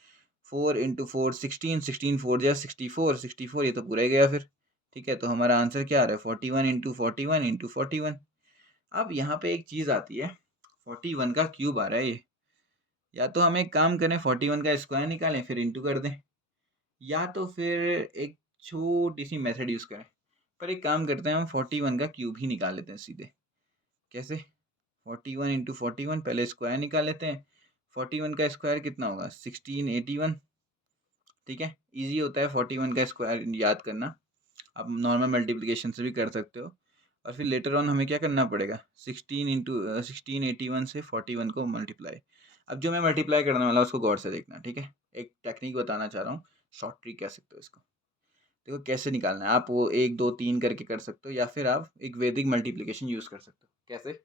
4 × 4 16, 16 4 जा 64, 64 ये तो पूरा ही गया फिर। ठीक है, तो हमारा आंसर क्या आ रहा है, 41 × 41 × 41। अब यहाँ पे एक चीज़ आती है, 41 का क्यूब आ रहा है ये। या तो हम एक काम करें, 41 का स्क्वायर निकालें फिर इंटू कर दें, या तो फिर एक छोटी सी मेथड यूज़ करें। पर एक काम करते हैं, हम 41 का क्यूब ही निकाल लेते हैं सीधे। कैसे, 41 × 41, पहले स्क्वायर निकाल लेते हैं। 41 का स्क्वायर कितना होगा, 1681। ठीक है, इजी होता है 41 का स्क्वायर याद करना, आप नॉर्मल मल्टीप्लिकेशन से भी कर सकते हो। और फिर लेटर ऑन हमें क्या करना पड़ेगा, 1681 से 41 को मल्टीप्लाई। अब जो मैं मल्टीप्लाई करने वाला उसको गौर से देखना। ठीक है, एक टेक्निक बताना चाह रहा हूँ, शॉर्ट ट्रिक कह सकते हो इसको। देखो कैसे निकालना है, आप वो 1 2 3 करके कर सकते हो, या फिर आप एक वैदिक मल्टीप्लिकेशन यूज़ कर सकते हो। कैसे,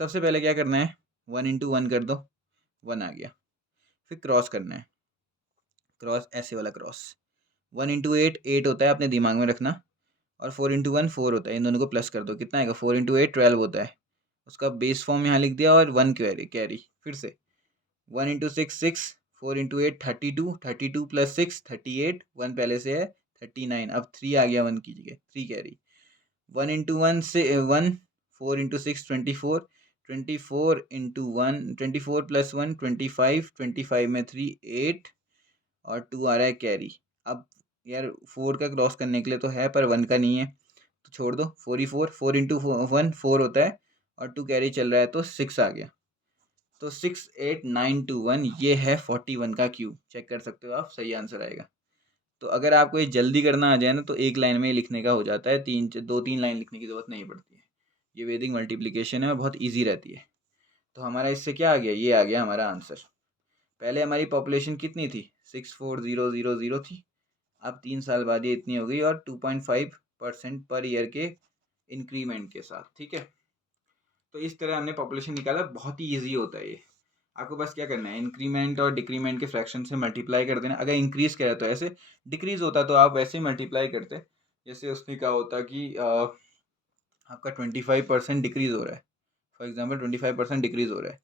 सबसे पहले क्या करना है, 1 × 1 कर दो, 1 आ गया। फिर क्रॉस करना है, क्रॉस ऐसे वाला क्रॉस। 1 × 8 8 होता है, अपने दिमाग में रखना। और 4 × 1 4 होता है, इन दोनों को प्लस कर दो, कितना आएगा, 4 × 8 12 होता है। उसका बेस फॉर्म यहाँ लिख दिया, और 1 कैरी कैरी। फिर से 1 × 6 6, 4 × 8 32, 32 + 6 38, 1 पहले से है 39, अब 3 आ गया 1 की जगह, 3 कैरी। 1 × 1 से 1, 4 × 6 24, 24 × 1 24 + 1 25, 25 में 3 8, और 2 आ रहा है कैरी। अब यार 4 का क्रॉस करने के लिए तो है, पर 1 का नहीं है, तो छोड़ दो। 4 ही 4, 4 × 1 4 होता है, और 2 कैरी चल रहा है, तो 6 आ गया। तो 6 8 9 2 1, ये है 41 का क्यूब। चेक कर सकते हो आप, सही आंसर आएगा। तो अगर आपको ये जल्दी करना आ जाए ना तो एक लाइन में लिखने का हो जाता है, 2-3 लाइन लिखने की ज़रूरत नहीं पड़ती है। ये वैदिक मल्टीप्लिकेशन है और बहुत ईजी रहती है। तो हमारा इससे क्या आ गया, ये आ गया हमारा आंसर। पहले हमारी पॉपुलेशन कितनी थी, 64000 थी। अब 3 साल बाद ये इतनी हो गई और 2.5% पर ईयर के इंक्रीमेंट के साथ, ठीक है। तो इस तरह हमने पॉपुलेशन निकाला, बहुत ही ईजी होता है ये। आपको बस क्या करना है, इंक्रीमेंट और डिक्रीमेंट के फ्रैक्शन से मल्टीप्लाई कर देना। अगर इंक्रीज करा तो ऐसे, डिक्रीज होता तो आप वैसे ही मल्टीप्लाई करते। जैसे उसने कहा होता कि आपका 25% डिक्रीज हो रहा है, फॉर एग्जाम्पल 25% डिक्रीज हो रहा है,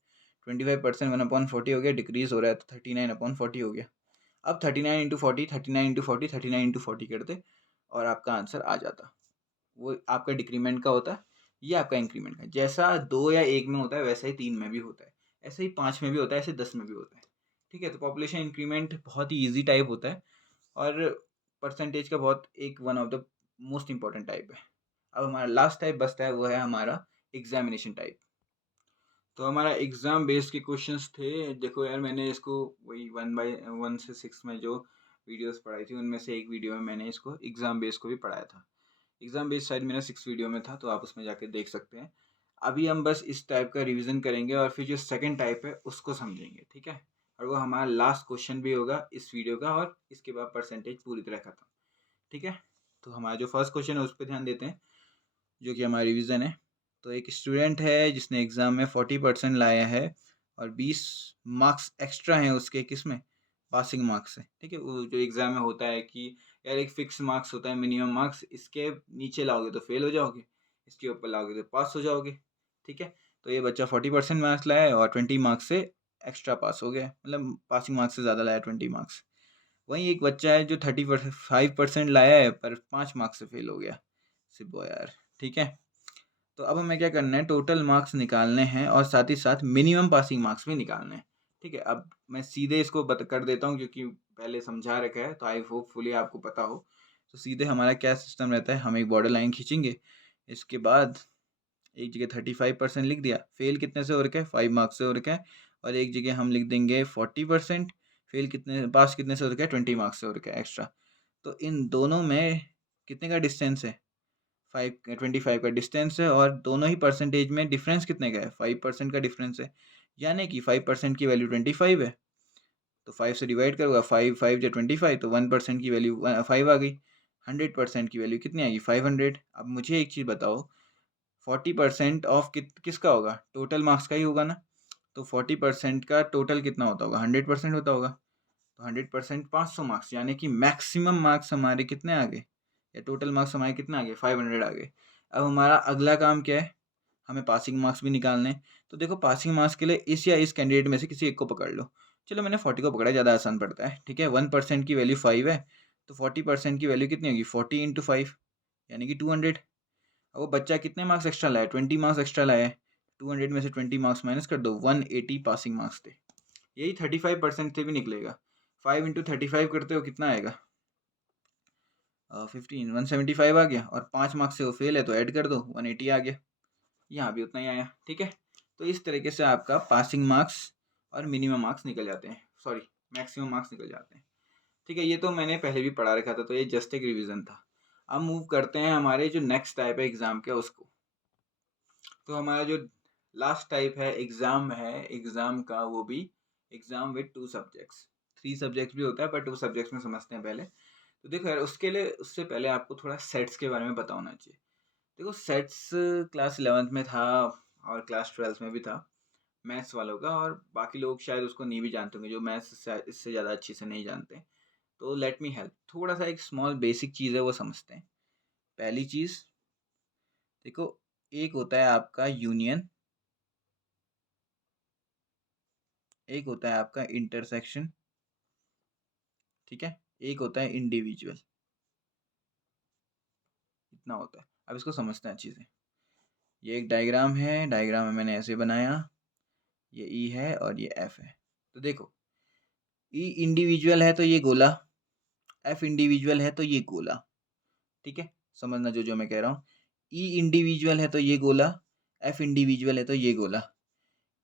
25% 1/40 हो गया, डिक्रीज हो रहा है तो 39/40 हो गया। अब 39 इंटू 40, 39 इंटू 40, 39 इंटू 40 करते और आपका आंसर आ जाता। वो आपका डिक्रीमेंट का होता है, ये आपका इंक्रीमेंट का। जैसा 2 या 1 में होता है वैसा ही 3 में भी होता है, ऐसे ही 5 में भी होता है, ऐसे 10 में भी होता है, ठीक है। तो पॉपुलेशन इंक्रीमेंट बहुत ही ईजी टाइप होता है और परसेंटेज का बहुत एक one of the most important type है। अब हमारा लास्ट टाइप बचता है, वो है हमारा एग्जामिनेशन टाइप। तो हमारा एग्ज़ाम बेस्ड के क्वेश्चंस थे। देखो यार, मैंने इसको वही 1 से 6 में जो वीडियोस पढ़ाई थी उनमें से एक वीडियो में मैंने इसको एग्ज़ाम बेस्ड को भी पढ़ाया था। एग्ज़ाम बेस्ड शायद मेरा 6 वीडियो में था, तो आप उसमें जाके देख सकते हैं। अभी हम बस इस टाइप का रिवीजन करेंगे और फिर जो सेकंड टाइप है उसको समझेंगे, ठीक है। और वो हमारा लास्ट क्वेश्चन भी होगा इस वीडियो का, और इसके बाद परसेंटेज पूरी तरह खत्म, ठीक है। तो हमारा जो फर्स्ट क्वेश्चन है उस पर ध्यान देते हैं, जो कि हमारा रिवीजन है। तो एक स्टूडेंट है जिसने एग्ज़ाम में 40% लाया है और 20 मार्क्स एक्स्ट्रा हैं उसके, किस में, पासिंग मार्क्स से, ठीक है। वो जो एग्ज़ाम में होता है कि यार एक फ़िक्स मार्क्स होता है, मिनिमम मार्क्स, इसके नीचे लाओगे तो फेल हो जाओगे, इसके ऊपर लाओगे तो पास हो जाओगे, ठीक है। तो ये बच्चा 40% मार्क्स लाया है और 20 मार्क्स से एक्स्ट्रा पास हो गया, मतलब पासिंग मार्क्स से ज़्यादा लाया 20 मार्क्स। वहीं एक बच्चा है जो 35% लाया है पर 5 मार्क्स से फेल हो गया, सिब्बो यार, ठीक है। तो अब हमें क्या करना है, टोटल मार्क्स निकालने हैं और साथ ही साथ मिनिमम पासिंग मार्क्स भी निकालने हैं, ठीक है। अब मैं सीधे इसको कर देता हूँ क्योंकि पहले समझा रखा है, तो आई होपफुली आपको पता हो। तो सीधे हमारा क्या सिस्टम रहता है, हम एक बॉर्डर लाइन खींचेंगे, इसके बाद एक जगह 35% लिख दिया, फेल कितने से हो रखा है, 5 मार्क्स से हो रखा है, और एक जगह हम लिख देंगे 40%, फेल कितने, पास कितने से हो रखा है, 20 मार्क्स से हो रखा है एक्स्ट्रा। तो इन दोनों में कितने का डिस्टेंस है, 25 का डिस्टेंस है, और दोनों ही परसेंटेज में डिफरेंस कितने का है, 5% का डिफरेंस है। यानी कि 5% की वैल्यू 25 है, तो 5 से डिवाइड करूँगा, 5 या 25, तो 1% की वैल्यू 5 आ गई। 100% की वैल्यू कितनी आएगी, 500। अब मुझे एक चीज़ बताओ, 40% ऑफ किसका होगा, टोटल मार्क्स का ही होगा ना। तो 40% का टोटल कितना होता होगा, 100% होता होगा। तो 100% 500 मार्क्स, यानी कि मैक्सिमम मार्क्स हमारे कितने आ गए, या टोटल मार्क्स हमारे कितने आ गए, 500 आ गए। अब हमारा अगला काम क्या है, हमें पासिंग मार्क्स भी निकालने हैं। तो देखो, पासिंग मार्क्स के लिए इस या इस कैंडिडेट में से किसी एक को पकड़ लो। चलो मैंने 40 को पकड़ा, ज़्यादा आसान पड़ता है, ठीक है। 1% की वैल्यू 5 है, तो 40% की वैल्यू कितनी होगी, 40 इंटू 5, यानी कि 200। अब वो बच्चा कितने मार्क्स एक्स्ट्रा लाया, 20 मार्क्स एक्स्ट्रा लाया है, 200 में से 20 मार्क्स माइनस कर दो, 180 पासिंग मार्क्स थे। यही 35% थे भी निकलेगा। 5 इंटू 35 करते हो कितना आएगा, 15, 175 आ गया, और 5 मार्क्स से वो फेल है तो ऐड कर दो, 180 आ गया। यहाँ भी उतना ही आया, ठीक है। तो इस तरीके से आपका पासिंग मार्क्स और मिनिमम मार्क्स निकल जाते हैं, सॉरी मैक्सिमम मार्क्स निकल जाते हैं, ठीक है। ये तो मैंने पहले भी पढ़ा रखा था, तो ये जस्ट एक रिवीजन था। अब मूव करते हैं हमारे जो नेक्स्ट टाइप है एग्ज़ाम के उसको। तो हमारा जो लास्ट टाइप है एग्ज़ाम का, वो भी एग्ज़ाम विद 2 सब्जेक्ट्स, 3 सब्जेक्ट्स भी होता है, पर 2 सब्जेक्ट्स में समझते हैं पहले। तो देखो यार, उसके लिए उससे पहले आपको थोड़ा सेट्स के बारे में पता होना चाहिए। देखो, सेट्स क्लास 11th में था और क्लास 12th में भी था मैथ्स वालों का, और बाकी लोग शायद उसको नहीं भी जानते होंगे जो मैथ्स इससे ज़्यादा अच्छी से नहीं जानते। तो लेट मी हेल्प, थोड़ा सा एक स्मॉल बेसिक चीज़ है वो समझते हैं। पहली चीज़ देखो, एक होता है आपका यूनियन, एक होता है आपका इंटरसेक्शन, ठीक है, एक होता है इंडिविजुअल। इतना होता है। अब इसको समझते हैं अच्छी से। ये एक डायग्राम है, डायग्राम में मैंने ऐसे बनाया, ये ई है और ये एफ है। तो देखो, ई इंडिविजुअल है तो ये गोला, एफ इंडिविजुअल है तो ये गोला, ठीक है। समझना जो जो मैं कह रहा हूँ, ई इंडिविजुअल है तो ये गोला, एफ इंडिविजुअल है तो ये गोला।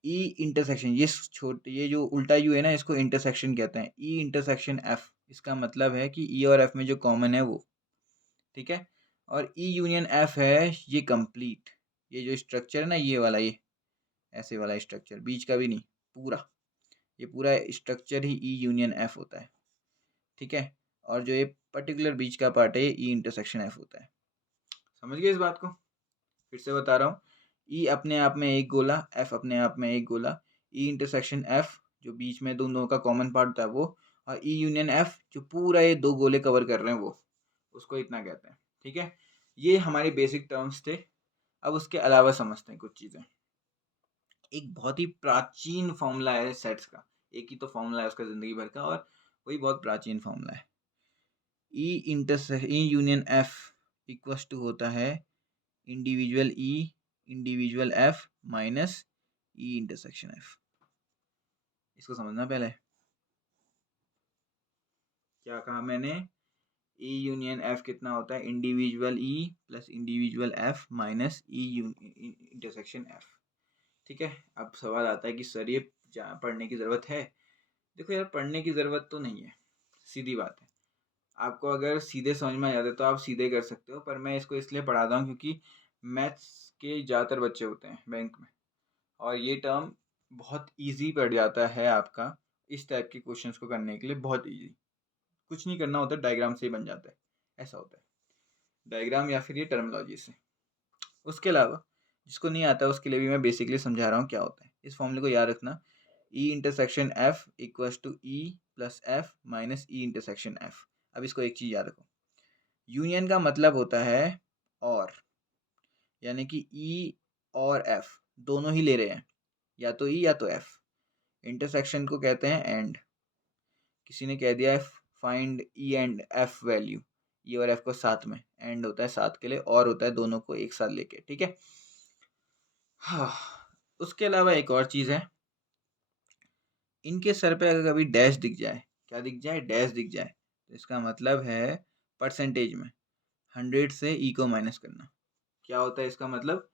ई इंटरसेक्शन, ये छोटे, ये जो उल्टा यू है ना, इसको इंटरसेक्शन कहते हैं। ई इंटरसेक्शन एफ, इसका मतलब है कि ई और एफ में जो कॉमन है वो, ठीक है। और ई यूनियन एफ है ये कंप्लीट, ये जो स्ट्रक्चर है ना, ये वाला, ये ऐसे वाला स्ट्रक्चर, बीच का भी नहीं, पूरा, ये पूरा स्ट्रक्चर ही ई यूनियन एफ होता है, ठीक है। और जो ये पर्टिकुलर बीच का पार्ट है ये ई इंटरसेक्शन एफ होता है। समझ गए इस बात को? फिर से बता रहा हूँ, ई अपने आप में एक गोला, एफ अपने आप में एक गोला, ई इंटरसेक्शन एफ जो बीच में दोनों का कॉमन पार्ट होता है वो, और ई यूनियन एफ जो पूरा ये दो गोले कवर कर रहे हैं वो, उसको इतना कहते हैं, ठीक है। ये हमारे बेसिक टर्म्स थे। अब उसके अलावा समझते हैं कुछ चीज़ें। एक बहुत ही प्राचीन फॉर्मूला है सेट्स का, एक ही तो फॉर्मूला है उसका ज़िंदगी भर का, और वही बहुत प्राचीन फॉर्मूला है। E union F equals to होता है individual F minus E intersection F. इसको समझना पहले। क्या कहा मैंने? ई यूनियन एफ कितना होता है? Individual E plus individual F minus E intersection F, ठीक है। अब सवाल आता है कि सर ये पढ़ने की ज़रूरत है? देखो यार, पढ़ने की ज़रूरत तो नहीं है, सीधी बात है। आपको अगर सीधे समझ में आ जाता है तो आप सीधे कर सकते हो, पर मैं इसको इसलिए पढ़ाता हूँ क्योंकि मैथ्स के ज़्यादातर बच्चे होते हैं बैंक में, और ये टर्म बहुत इजी पड़ जाता है आपका इस टाइप के क्वेश्चंस को करने के लिए, बहुत इजी। कुछ नहीं करना होता, डायग्राम से ही बन जाता है, ऐसा होता है, डायग्राम या फिर ये टर्मिनोलॉजी से। उसके अलावा जिसको नहीं आता उसके लिए भी मैं बेसिकली समझा रहा हूँ क्या होता है। इस फॉर्मूले को याद रखना, E intersection F equals to E plus F minus E intersection F. अब इसको एक चीज़ याद रखो, यूनियन का मतलब होता है और, यानी कि ई और एफ दोनों ही ले रहे हैं, या तो ई या तो एफ। इंटरसेक्शन को कहते हैं एंड। किसी ने कह दिया find E and F value, E और एफ को साथ में, एंड होता है साथ के लिए, और होता है दोनों को एक साथ लेके, ठीक है। हाँ, उसके अलावा एक और चीज़ है, इनके सर पे अगर कभी डैश दिख जाए, क्या दिख जाए? डैश दिख जाए, तो इसका मतलब है परसेंटेज में 100 से ई को माइनस करना। क्या होता है इसका मतलब?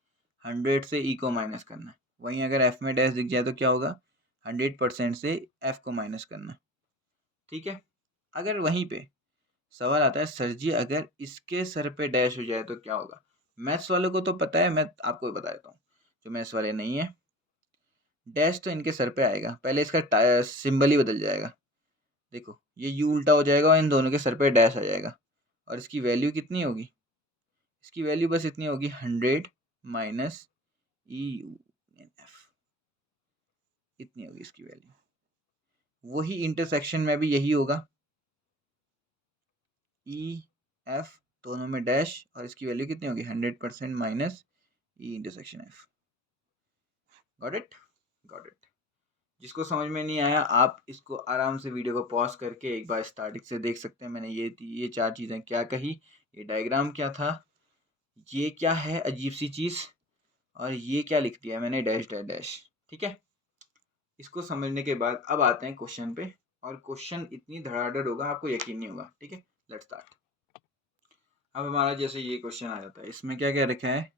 100 से ई को माइनस करना। वहीं अगर एफ में डैश दिख जाए तो क्या होगा? 100% से एफ को माइनस करना, ठीक है। अगर वहीं पे सवाल आता है, सर जी अगर इसके सर पे डैश हो जाए तो क्या होगा? मैथ्स वालों को तो पता है, मैं आपको बता देता हूँ जो मैथ्स वाले नहीं है। डैश तो इनके सर पे आएगा, पहले इसका सिंबल ही बदल जाएगा। देखो ये यू उल्टा हो जाएगा और इन दोनों के सर पे डैश आ जाएगा, और इसकी वैल्यू कितनी होगी? इसकी वैल्यू बस इतनी होगी, 100 minus E U N F, इतनी होगी इसकी वैल्यू। वही इंटरसेक्शन में भी यही होगा, ई एफ दोनों में डैश, और इसकी वैल्यू कितनी होगी? 100% minus E intersection F. Got it? Got it. जिसको समझ में नहीं आया आप इसको आराम से वीडियो को पॉज करके एक बार स्टार्टिंग से देख सकते हैं। मैंने ये चार चीज़ें क्या कही, ये डायग्राम क्या था, ये क्या है अजीब सी चीज़, और ये क्या लिख दिया मैंने, डैश डैश डैश, ठीक है। इसको समझने के बाद अब आते हैं क्वेश्चन पे, और क्वेश्चन इतनी धड़ाधड़ होगा आपको यकीन नहीं होगा, ठीक है। Let's start. अब हमारा जैसे ये क्वेश्चन आ जाता है, इसमें क्या क्या रखा है?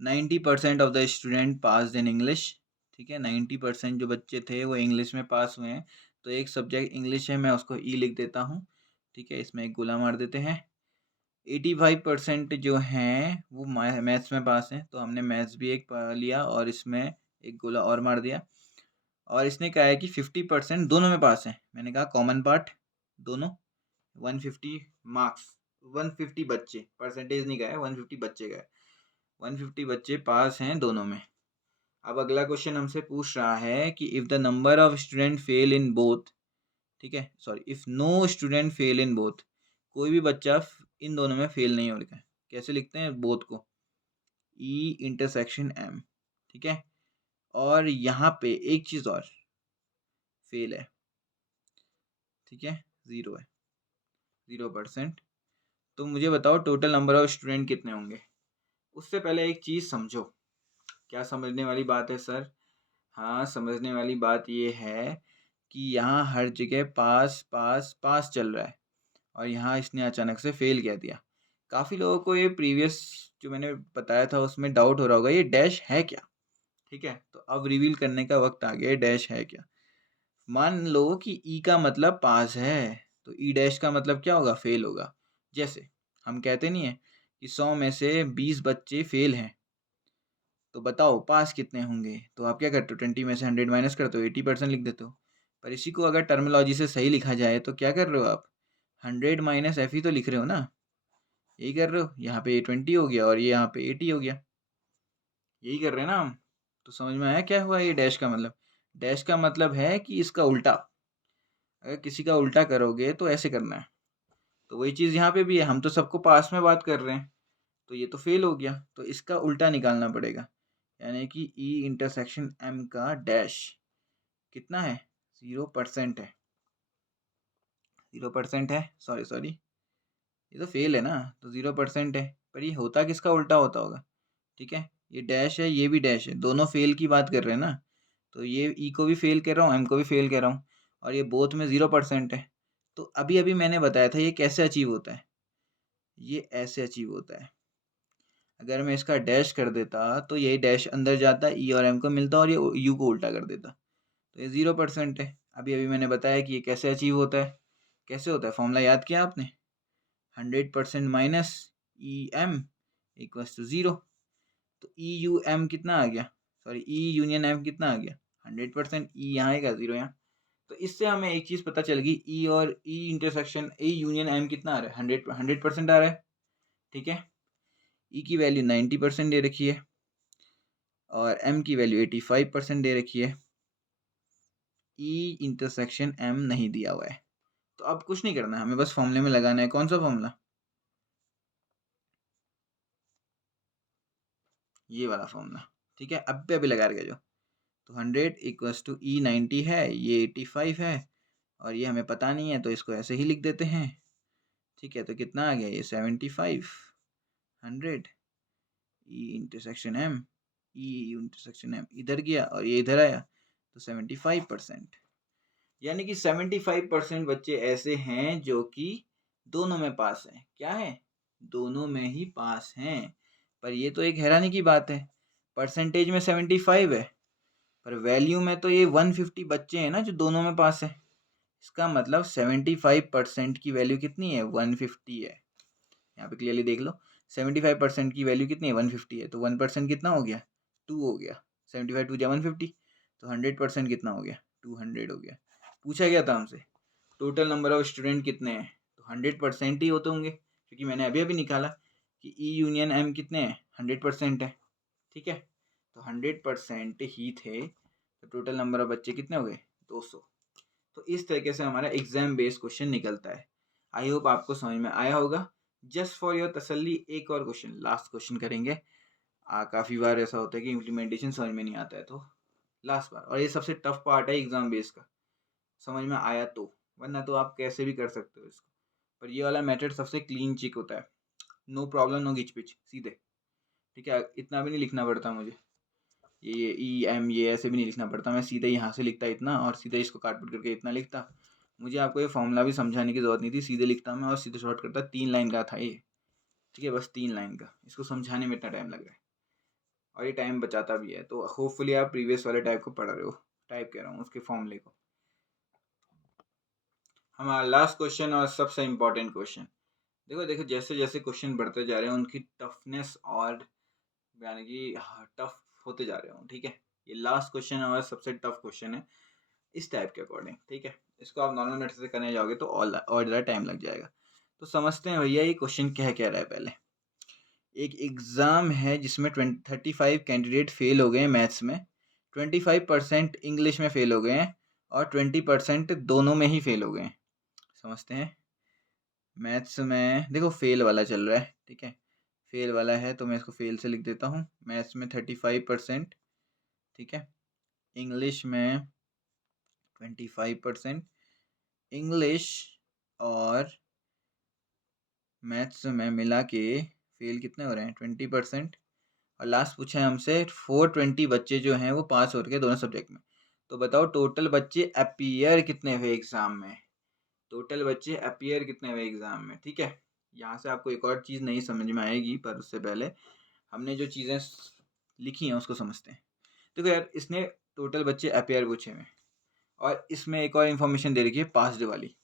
90% of the student pass in English, ठीक है। 90% जो बच्चे थे वो इंग्लिश में पास हुए हैं, तो एक सब्जेक्ट इंग्लिश है, मैं उसको ई लिख देता हूँ, ठीक है। इसमें एक गोला मार देते हैं। 85% जो हैं वो मैथ्स में पास हैं, तो हमने मैथ्स भी एक लिया और इसमें एक गोला और मार दिया। और इसने कहा है कि 50% दोनों में पास हैं, मैंने कहा कॉमन पार्ट दोनों, 150 मार्क्स, 150 बच्चे, परसेंटेज नहीं गए, 150 बच्चे गए, 150 बच्चे पास हैं दोनों में। अब अगला क्वेश्चन हमसे पूछ रहा है कि if the number of student fail in both, ठीक है, sorry, if no student fail in both, कोई भी बच्चा इन दोनों में फेल नहीं हो रखा है, कैसे लिखते हैं बोथ को? ई इंटरसेक्शन एम, ठीक है। और यहाँ पे एक चीज़ और, फेल है, ठीक है, 0 है, 0%। तो मुझे बताओ टोटल नंबर ऑफ स्टूडेंट कितने होंगे? उससे पहले एक चीज़ समझो। क्या समझने वाली बात है सर? हाँ, समझने वाली बात ये है कि यहाँ हर जगह पास पास पास चल रहा है, और यहाँ इसने अचानक से फेल कह दिया। काफ़ी लोगों को ये प्रीवियस जो मैंने बताया था उसमें डाउट हो रहा होगा, ये डैश है क्या, ठीक है। तो अब रिवील करने का वक्त आ गया, डैश है क्या। मान लो कि ई का मतलब पास है, तो ई डैश का मतलब क्या होगा, फेल होगा। जैसे हम कहते नहीं है कि 100 में से 20 बच्चे फेल हैं, तो बताओ पास कितने होंगे। तो आप क्या करते हो, 20 में से 100 माइनस करते हो, 80% लिख देते हो। पर इसी को अगर टर्मिनोलॉजी से सही लिखा जाए तो क्या कर रहे हो आप, 100 माइनस एफ ही तो लिख रहे हो ना, यही कर रहे हो। यहाँ पे 20 हो गया और ये यहाँ पे 80 हो गया, यही कर रहे हैं ना हम। तो समझ में आया क्या हुआ ये डैश का मतलब। डैश का मतलब है कि इसका उल्टा, अगर किसी का उल्टा करोगे तो ऐसे करना है। तो वही चीज़ यहाँ पे भी है, हम तो सबको पास में बात कर रहे हैं, तो ये तो फेल हो गया, तो इसका उल्टा निकालना पड़ेगा। यानी कि ई इंटरसेक्शन एम का डैश कितना है, 0% है। 0% है, सॉरी ये तो फेल है ना, तो 0% है। पर ये होता किसका उल्टा होता होगा, ठीक है। ये डैश है, ये भी डैश है, दोनों फेल की बात कर रहे हैं ना। तो ये ई को भी फेल कर रहा हूँ, एम को भी फेल कर रहा हूँ, और ये बोथ में 0% है। तो अभी अभी मैंने बताया था ये कैसे अचीव होता है, ये ऐसे अचीव होता है। अगर मैं इसका डैश कर देता तो यही डैश अंदर जाता, ई और एम को मिलता और ये यू को उल्टा कर देता, तो ये 0% है। अभी अभी मैंने बताया कि ये कैसे अचीव होता है। कैसे होता है, फॉर्मूला याद किया आपने, 100% minus E M equals to 0। तो ई यू एम कितना आ गया, सॉरी ई यूनियन एम कितना आ गया, 100%। ई यहाँ आएगा, 0 यहाँ। तो इससे हमें एक चीज़ पता चल गई, ई और E intersection E union M कितना आ रहा है, 100% आ रहा है, ठीक है। ई की वैल्यू 90% दे रखी है और एम की वैल्यू 85% दे रखी है। ई इंटरसेक्शन एम नहीं दिया हुआ है। तो अब कुछ नहीं करना है, हमें बस फॉर्मूले में लगाना है। कौन सा फॉर्मूला, ये वाला फॉर्मूला, ठीक है। अब पे अभी लगा रहे जो, तो 100 इक्वल्स टू ई 90 है, ये 85 है, और ये हमें पता नहीं है तो इसको ऐसे ही लिख देते हैं, ठीक है। तो कितना आ गया ये 75, 100 E intersection M, E intersection M इधर गया और ये इधर आया, तो 75%। यानी कि 75% बच्चे ऐसे हैं जो कि दोनों में पास हैं। क्या है, दोनों में ही पास हैं। पर ये तो एक हैरानी की बात है, परसेंटेज में 75 है, पर वैल्यू में तो ये 150 बच्चे हैं ना जो दोनों में पास है। इसका मतलब 75% की वैल्यू कितनी है, 150 है। यहाँ पे क्लियरली देख लो, 75% की वैल्यू कितनी है, 150 है। तो 1% कितना हो गया, 2 हो गया। 75 टू जा 150, तो 100% कितना हो गया, 200 हो गया। पूछा गया था हमसे टोटल नंबर ऑफ स्टूडेंट कितने हैं, तो 100% ही होते होंगे, क्योंकि मैंने अभी अभी निकाला कि ई यूनियन एम कितने हैं, 100% है, ठीक है। तो 100% ही थे, तो टोटल नंबर ऑफ बच्चे कितने हो गए, 200। तो इस तरीके से हमारा एग्जाम बेस्ड क्वेश्चन निकलता है। आई होप आपको समझ में आया होगा। जस्ट फॉर योर तसल्ली एक और क्वेश्चन, लास्ट क्वेश्चन करेंगे। काफ़ी बार ऐसा होता है कि इम्प्लीमेंटेशन समझ में नहीं आता है, तो लास्ट बार, और ये सबसे टफ पार्ट है एग्जाम बेस का, समझ में आया तो, वरना तो आप कैसे भी कर सकते हो इसको। पर ये वाला मेथड सबसे क्लीन चिक होता है, नो प्रॉब्लम नो घिच पिच, सीधे, ठीक है। इतना भी नहीं लिखना पड़ता मुझे, ये ई एम ये ऐसे भी नहीं लिखना पड़ता, मैं सीधे यहाँ से लिखता इतना और सीधे इसको काट पीट करके इतना लिखता। मुझे आपको ये फॉर्मूला भी समझाने की ज़रूरत नहीं थी, सीधे लिखता मैं और सीधे शॉर्ट करता। 3 लाइन का था ये, ठीक है, बस 3 लाइन का। इसको समझाने में इतना टाइम लग रहा है और ये टाइम बचाता भी है। तो होपफुली आप प्रीवियस वाले टाइप को पढ़ रहे हो, टाइप कह रहा हूँ उसके फॉर्मूले को। हमारा लास्ट क्वेश्चन और सबसे इम्पोर्टेंट क्वेश्चन, देखो देखो जैसे जैसे क्वेश्चन बढ़ते जा रहे हैं उनकी टफनेस और यानी कि टफ होते जा रहे हो, ठीक है। ये लास्ट क्वेश्चन हमारा सबसे टफ क्वेश्चन है इस टाइप के अकॉर्डिंग, ठीक है। इसको आप नॉर्मल मेथड से करने जाओगे तो और ज़्यादा टाइम लग जाएगा। तो समझते हैं भैया ये क्वेश्चन क्या रहा है। पहले एक एग्ज़ाम है जिसमें 35 कैंडिडेट फेल हो गए हैं मैथ्स में, 25% इंग्लिश में फेल हो गए हैं और 20% दोनों में ही फेल हो गए हैं। समझते हैं, मैथ्स में देखो फेल वाला चल रहा है, ठीक है। फेल वाला है तो मैं इसको फेल से लिख देता हूँ। मैथ्स में 35%, ठीक है। इंग्लिश में 25%, इंग्लिश और मैथ्स में मिला के फेल कितने हो रहे हैं, 20%। और लास्ट पूछा है हमसे 420 बच्चे जो हैं वो पास हो रहे हैं दोनों सब्जेक्ट में। तो बताओ टोटल बच्चे अपीयर कितने हुए एग्ज़ाम में, टोटल बच्चे अपीयर कितने हुए एग्ज़ाम में, ठीक है। यहाँ से आपको एक और चीज़ नहीं समझ में आएगी, पर उससे पहले हमने जो चीज़ें लिखी हैं उसको समझते हैं। देखो यार, इसने टोटल बच्चे अपीयर पूछे हुए और इसमें एक और इन्फॉर्मेशन दे रखी है पास्ड वाली।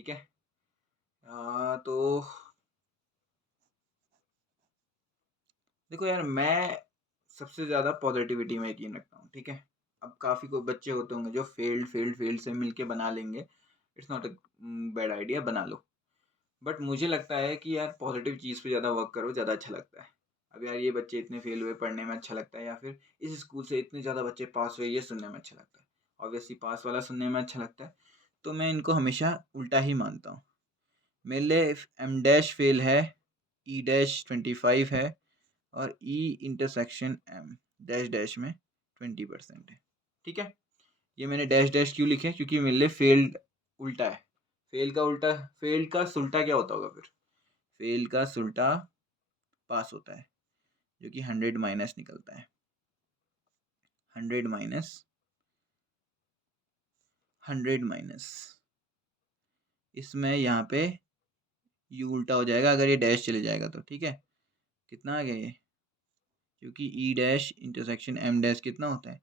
ठीक है। तो देखो यार, मैं सबसे ज़्यादा पॉजिटिविटी में यकीन रखता हूँ, ठीक है। अब काफ़ी कोई बच्चे होते होंगे जो फेल्ड से मिलके बना लेंगे। It's not a bad idea, बना लो। बट मुझे लगता है कि यार पॉजिटिव चीज़ पे ज़्यादा वर्क करो, ज़्यादा अच्छा लगता है। अब यार ये बच्चे इतने फेल हुए, पढ़ने में अच्छा लगता है, या फिर इस स्कूल से इतने ज़्यादा बच्चे पास हुए, ये सुनने में अच्छा लगता है। ऑब्वियसली पास वाला सुनने में अच्छा लगता है, तो मैं इनको हमेशा उल्टा ही मानता हूँ। मेरे लिए एम डैश फेल है, ई डैश 25 है, और E intersection M dash dash में 20% है, ठीक है। ये मैंने डैश डैश क्यों लिखे, क्योंकि मेरे लिए फेल्ड उल्टा है। फेल का सुल्टा क्या होता होगा फिर? फेल का सुल्टा पास होता है, जो कि 100 माइनस निकलता है। 100 माइनस 100 माइनस, इसमें यहाँ पे यू उल्टा हो जाएगा अगर ये डैश चले जाएगा तो, ठीक है। कितना आ गया ये, क्योंकि E dash intersection M dash कितना होता है,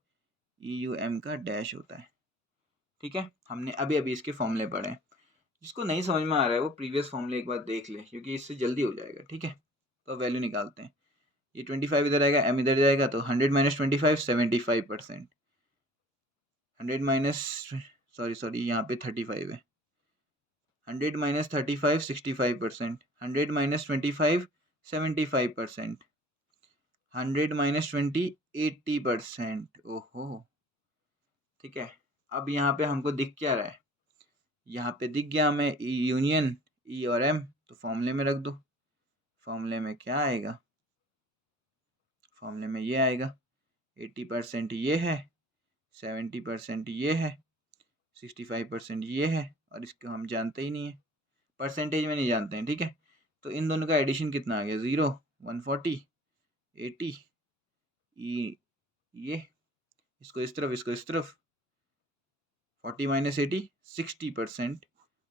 ई यू एम का डैश होता है, ठीक है। हमने अभी अभी इसके फॉर्मूले पढ़े हैं। जिसको नहीं समझ में आ रहा है वो प्रीवियस फॉर्मूले एक बार देख ले, क्योंकि इससे जल्दी हो जाएगा, ठीक है। तो वैल्यू निकालते हैं। ये 25 इधर आएगा, एम इधर जाएगा, तो 100 माइनस 25 75%। 100 माइनस सॉरी यहाँ पे 35 है। 100 माइनस 35 65%। 100 माइनस 25 75%। 100 माइनस 20 80%। ओहो, ठीक है। अब यहाँ पे हमको दिख क्या रहा है, यहाँ पे दिख गया हमें ई यूनियन ई और एम, तो फॉर्मूले में रख दो। फॉर्मूले में क्या आएगा, फॉर्मूले में ये आएगा 80% ये है, 70% ये है, 65% ये है, और इसको हम जानते ही नहीं है, परसेंटेज में नहीं जानते हैं, ठीक है। तो इन दोनों का एडिशन कितना आ गया, 0 140 80 ये इसको इस तरफ, इसको इस तरफ, 40 माइनस 80 60%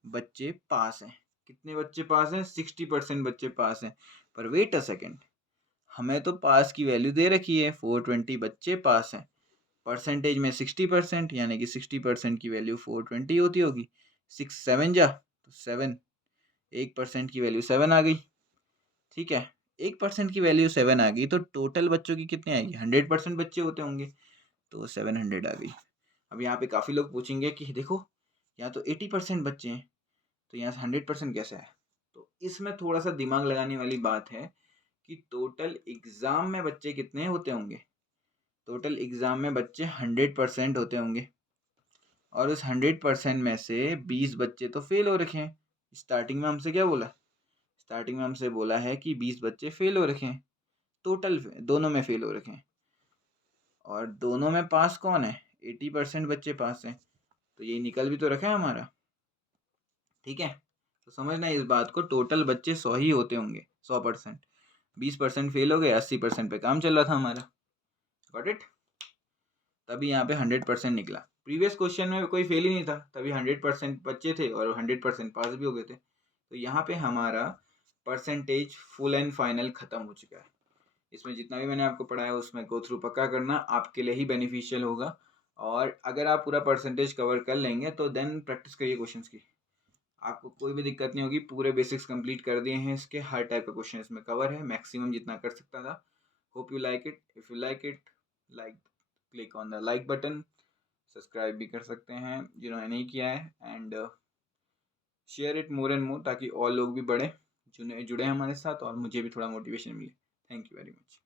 बच्चे पास हैं। कितने बच्चे पास हैं, 60% बच्चे पास हैं। पर वेट अ सेकेंड, हमें तो पास की वैल्यू दे रखी है 420 बच्चे पास हैं, परसेंटेज में 60%, यानी कि 60% की वैल्यू 420 होती होगी। 6 7 जा तो 7, 1% की वैल्यू 7 आ गई, ठीक है। 1% की वैल्यू 7 आ गई, तो टोटल बच्चों की कितनी आएगी, 100% बच्चे होते होंगे, तो 700 आ गई। अब यहाँ पे काफ़ी लोग पूछेंगे कि देखो यहाँ तो 80% बच्चे हैं, तो यहाँ से 100% कैसे है। तो इसमें थोड़ा सा दिमाग लगाने वाली बात है कि टोटल एग्ज़ाम में बच्चे कितने होते होंगे। टोटल एग्ज़ाम में बच्चे 100% होते होंगे, और उस 100% में से 20 बच्चे तो फेल हो रखे हैं। स्टार्टिंग में हमसे क्या बोला, स्टार्टिंग में हमसे बोला है कि 20 बच्चे फेल हो रखे हैं, टोटल दोनों में फेल हो रखे हैं, और दोनों में पास कौन है, 80% बच्चे पास हैं, तो ये निकल भी तो रखा है हमारा, ठीक है। तो समझना इस बात को, टोटल बच्चे 100 ही होते होंगे, 100%। 20% फेल हो गए, 80% पे काम चल रहा था हमारा, गॉट इट। तभी यहाँ पे 100% निकला। प्रीवियस क्वेश्चन में कोई फेल ही नहीं था, तभी 100% बच्चे थे और 100% पास भी हो गए थे। तो यहाँ पे हमारा परसेंटेज फुल एंड फाइनल ख़त्म हो चुका है। इसमें जितना भी मैंने आपको पढ़ाया उसमें गो थ्रू पक्का करना, आपके लिए ही बेनिफिशियल होगा। और अगर आप पूरा परसेंटेज कवर कर लेंगे तो देन प्रैक्टिस करिए क्वेश्चंस की, आपको कोई भी दिक्कत नहीं होगी। पूरे बेसिक्स कंप्लीट कर दिए हैं इसके, हर टाइप का क्वेश्चन इसमें कवर है, मैक्सिमम जितना कर सकता था। Hope you like it. If you like it, like click on the like button. Subscribe भी कर सकते हैं जिन्होंने नहीं किया है, and share it more and more, ताकि और लोग भी जुड़े हमारे साथ और मुझे भी थोड़ा मोटिवेशन मिले। Thank you very much.